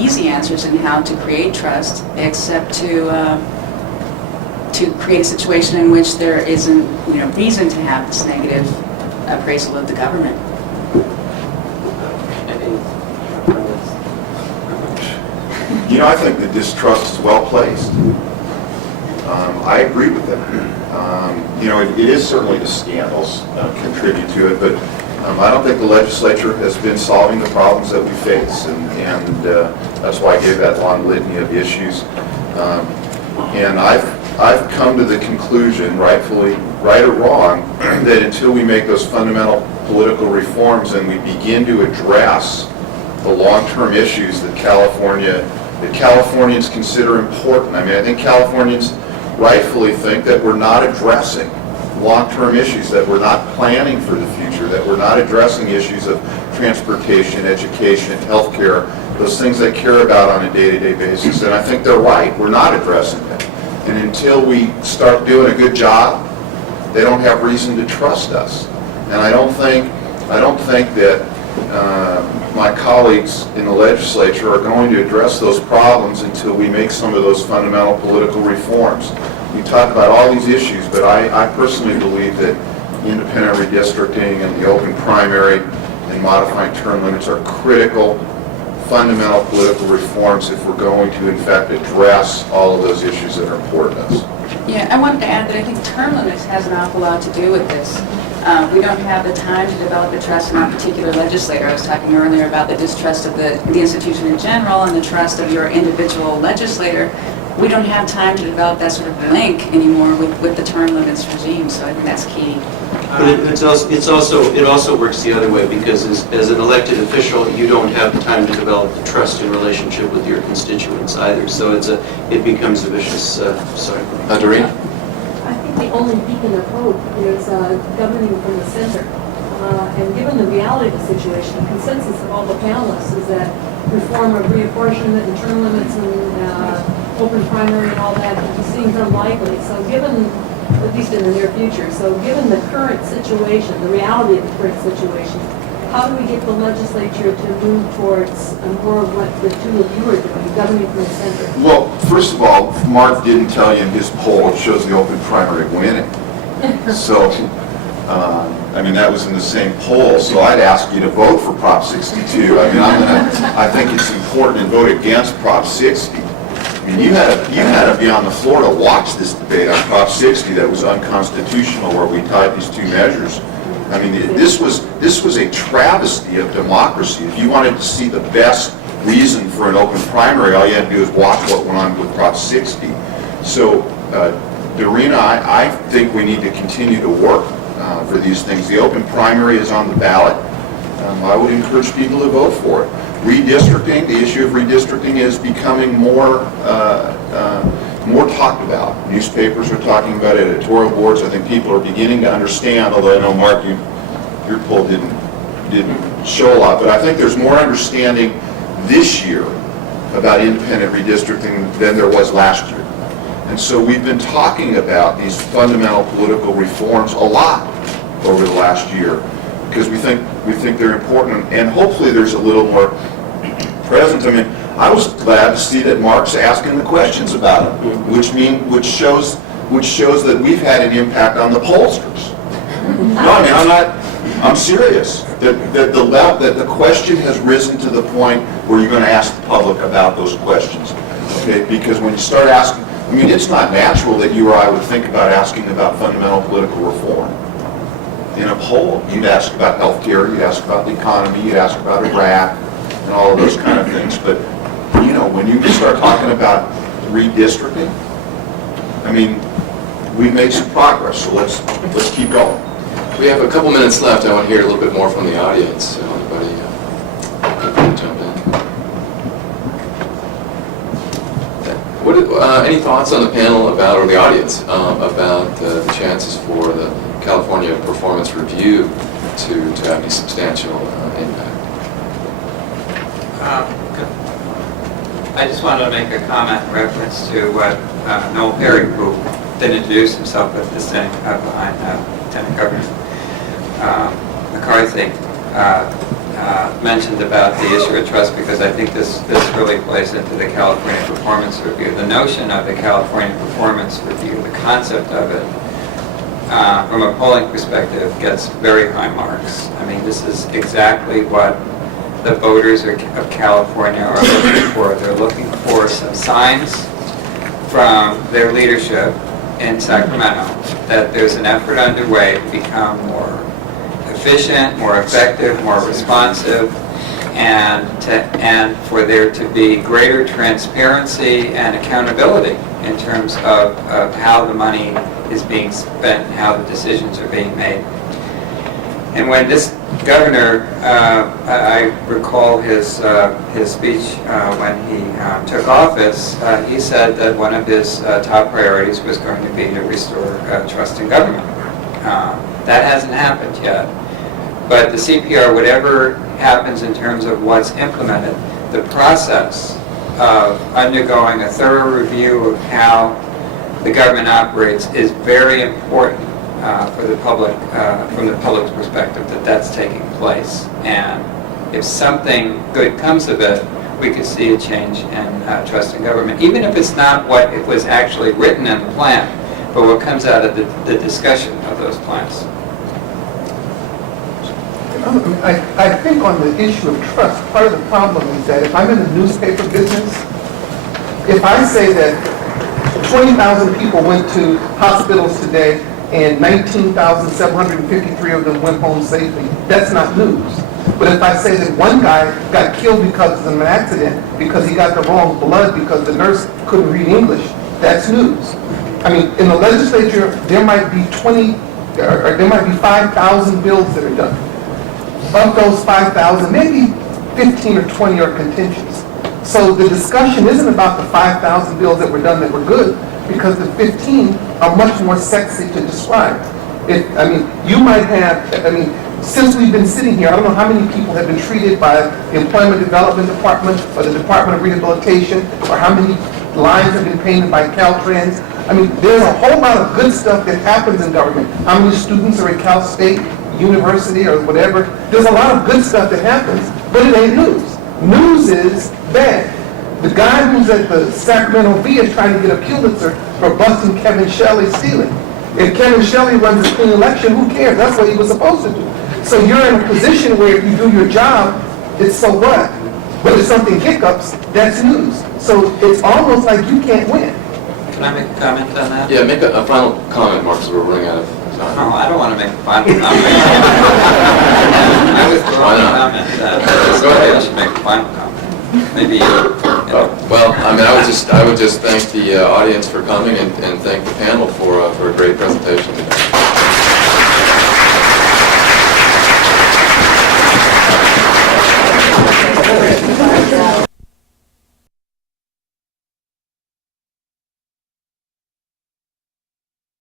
easy answers in how to create trust, except to create a situation in which there isn't, reason to have this negative appraisal of the government. I think the distrust is well placed. I agree with that. It is certainly the scandals contribute to it, but I don't think the legislature has been solving the problems that we face, and that's why I gave that long litany of issues. And I've come to the conclusion, rightfully, right or wrong, that until we make those fundamental political reforms and we begin to address the long-term issues that Californians consider important. I think Californians rightfully think that we're not addressing long-term issues, that we're not planning for the future, that we're not addressing issues of transportation, education, healthcare, those things they care about on a day-to-day basis. And I think they're right. We're not addressing them. And until we start doing a good job, they don't have reason to trust us. And I don't think that my colleagues in the legislature are going to address those problems until we make some of those fundamental political reforms. We talk about all these issues, but I personally believe that independent redistricting and the open primary and modifying term limits are critical, fundamental political reforms if we're going to, in fact, address all of those issues that are important to us. Yeah, I wanted to add that I think term limits has an awful lot to do with this. We don't have the time to develop a trust in our particular legislator. I was talking earlier about the distrust of the institution in general and the trust of your individual legislator. We don't have time to develop that sort of link anymore with the term limits regime, so I think that's key. But it also works the other way, because as an elected official, you don't have the time to develop the trust in relationship with your constituents either. So it becomes a vicious cycle. Doreen? I think the only beacon of hope is governing from the center. And given the reality of the situation, the consensus of all the panelists is that reform of reapportionment and term limits and open primary and all that seems unlikely. So given, at least in the near future, so given the current situation, the reality of the current situation, how do we get the legislature to move towards more of what the two of you are doing, governing from the center? Well, first of all, Mark didn't tell you in his poll, it shows the open primary winning. So, that was in the same poll, so I'd ask you to vote for Prop 62. I think it's important to vote against Prop 60. You had to be on the floor to watch this debate on Prop 60 that was unconstitutional, where we tied these two measures. This was a travesty of democracy. If you wanted to see the best reason for an open primary, all you had to do is watch what went on with Prop 60. So, Doreen, I think we need to continue to work for these things. The open primary is on the ballot. I would encourage people to vote for it. Redistricting, the issue of redistricting is becoming more talked about. Newspapers are talking about it, editorial boards. I think people are beginning to understand, although I know, Mark, your poll didn't show a lot, but I think there's more understanding this year about independent redistricting than there was last year. And so we've been talking about these fundamental political reforms a lot over the last year because we think they're important, and hopefully there's a little more presence. I mean, I was glad to see that Mark's asking the questions about it, which shows that we've had an impact on the pollsters. No, I mean, I'm serious. That the question has risen to the point where you're going to ask the public about those questions. Okay, because when you start asking, I mean, it's not natural that you or I would think about asking about fundamental political reform. In a poll, you'd ask about healthcare, you'd ask about the economy, you'd ask about Iraq, and all of those kind of things. But, you know, when you start talking about redistricting, I mean, we've made some progress, so let's keep going. We have a couple minutes left. I want to hear a little bit more from the audience. So anybody jump in? Any thoughts on the panel about, or the audience, about the chances for the California Performance Review to have any substantial impact? I just wanted to make a comment in reference to what Noel Perry, who didn't introduce himself but is standing behind Lieutenant Governor McCarthy, mentioned about the issue of trust, because I think this really plays into the California Performance Review. The notion of the California Performance Review, the concept of it, from a polling perspective, gets very high marks. I mean, this is exactly what the voters of California are looking for. They're looking for some signs from their leadership in Sacramento that there's an effort underway to become more efficient, more effective, more responsive, and for there to be greater transparency and accountability in terms of how the money is being spent and how the decisions are being made. And when this governor, I recall his speech when he took office, he said that one of his top priorities was going to be to restore trust in government. That hasn't happened yet. But the CPR, whatever happens in terms of what's implemented, the process of undergoing a thorough review of how the government operates is very important for the public, from the public's perspective, that's taking place. And if something good comes of it, we could see a change in trust in government, even if it's not what it was actually written in the plan, but what comes out of the discussion of those plans. I think on the issue of trust, part of the problem is that if I'm in the newspaper business, if I say that 20,000 people went to hospitals today and 19,753 of them went home safely, that's not news. But if I say that one guy got killed because of an accident because he got the wrong blood because the nurse couldn't read English, that's news. I mean, in the legislature, there might be 5,000 bills that are done. Of those 5,000, maybe 15 or 20 are contentious. So the discussion isn't about the 5,000 bills that were done that were good, because the 15 are much more sexy to describe. I mean, you might have, since we've been sitting here, I don't know how many people have been treated by the Employment Development Department or the Department of Rehabilitation, or how many lines have been painted by Caltrans. I mean, there's a whole lot of good stuff that happens in government. How many students are at Cal State University or whatever? There's a lot of good stuff that happens, but it ain't news. News is bad. The guy who's at the Sacramento Bee is trying to get a Pulitzer for busting Kevin Shelley stealing. If Kevin Shelley runs a clean election, who cares? That's what he was supposed to do. So you're in a position where if you do your job, it's so what? But if something hiccups, that's news. So it's almost like you can't win. Can I make a comment on that? Yeah, make a final comment, Mark, because we're running out of time. No, I don't want to make a final comment. I withdraw the comment. Go ahead. I should make a final comment. Maybe you. Well, I mean, I would just thank the audience for coming and thank the panel for a great presentation today.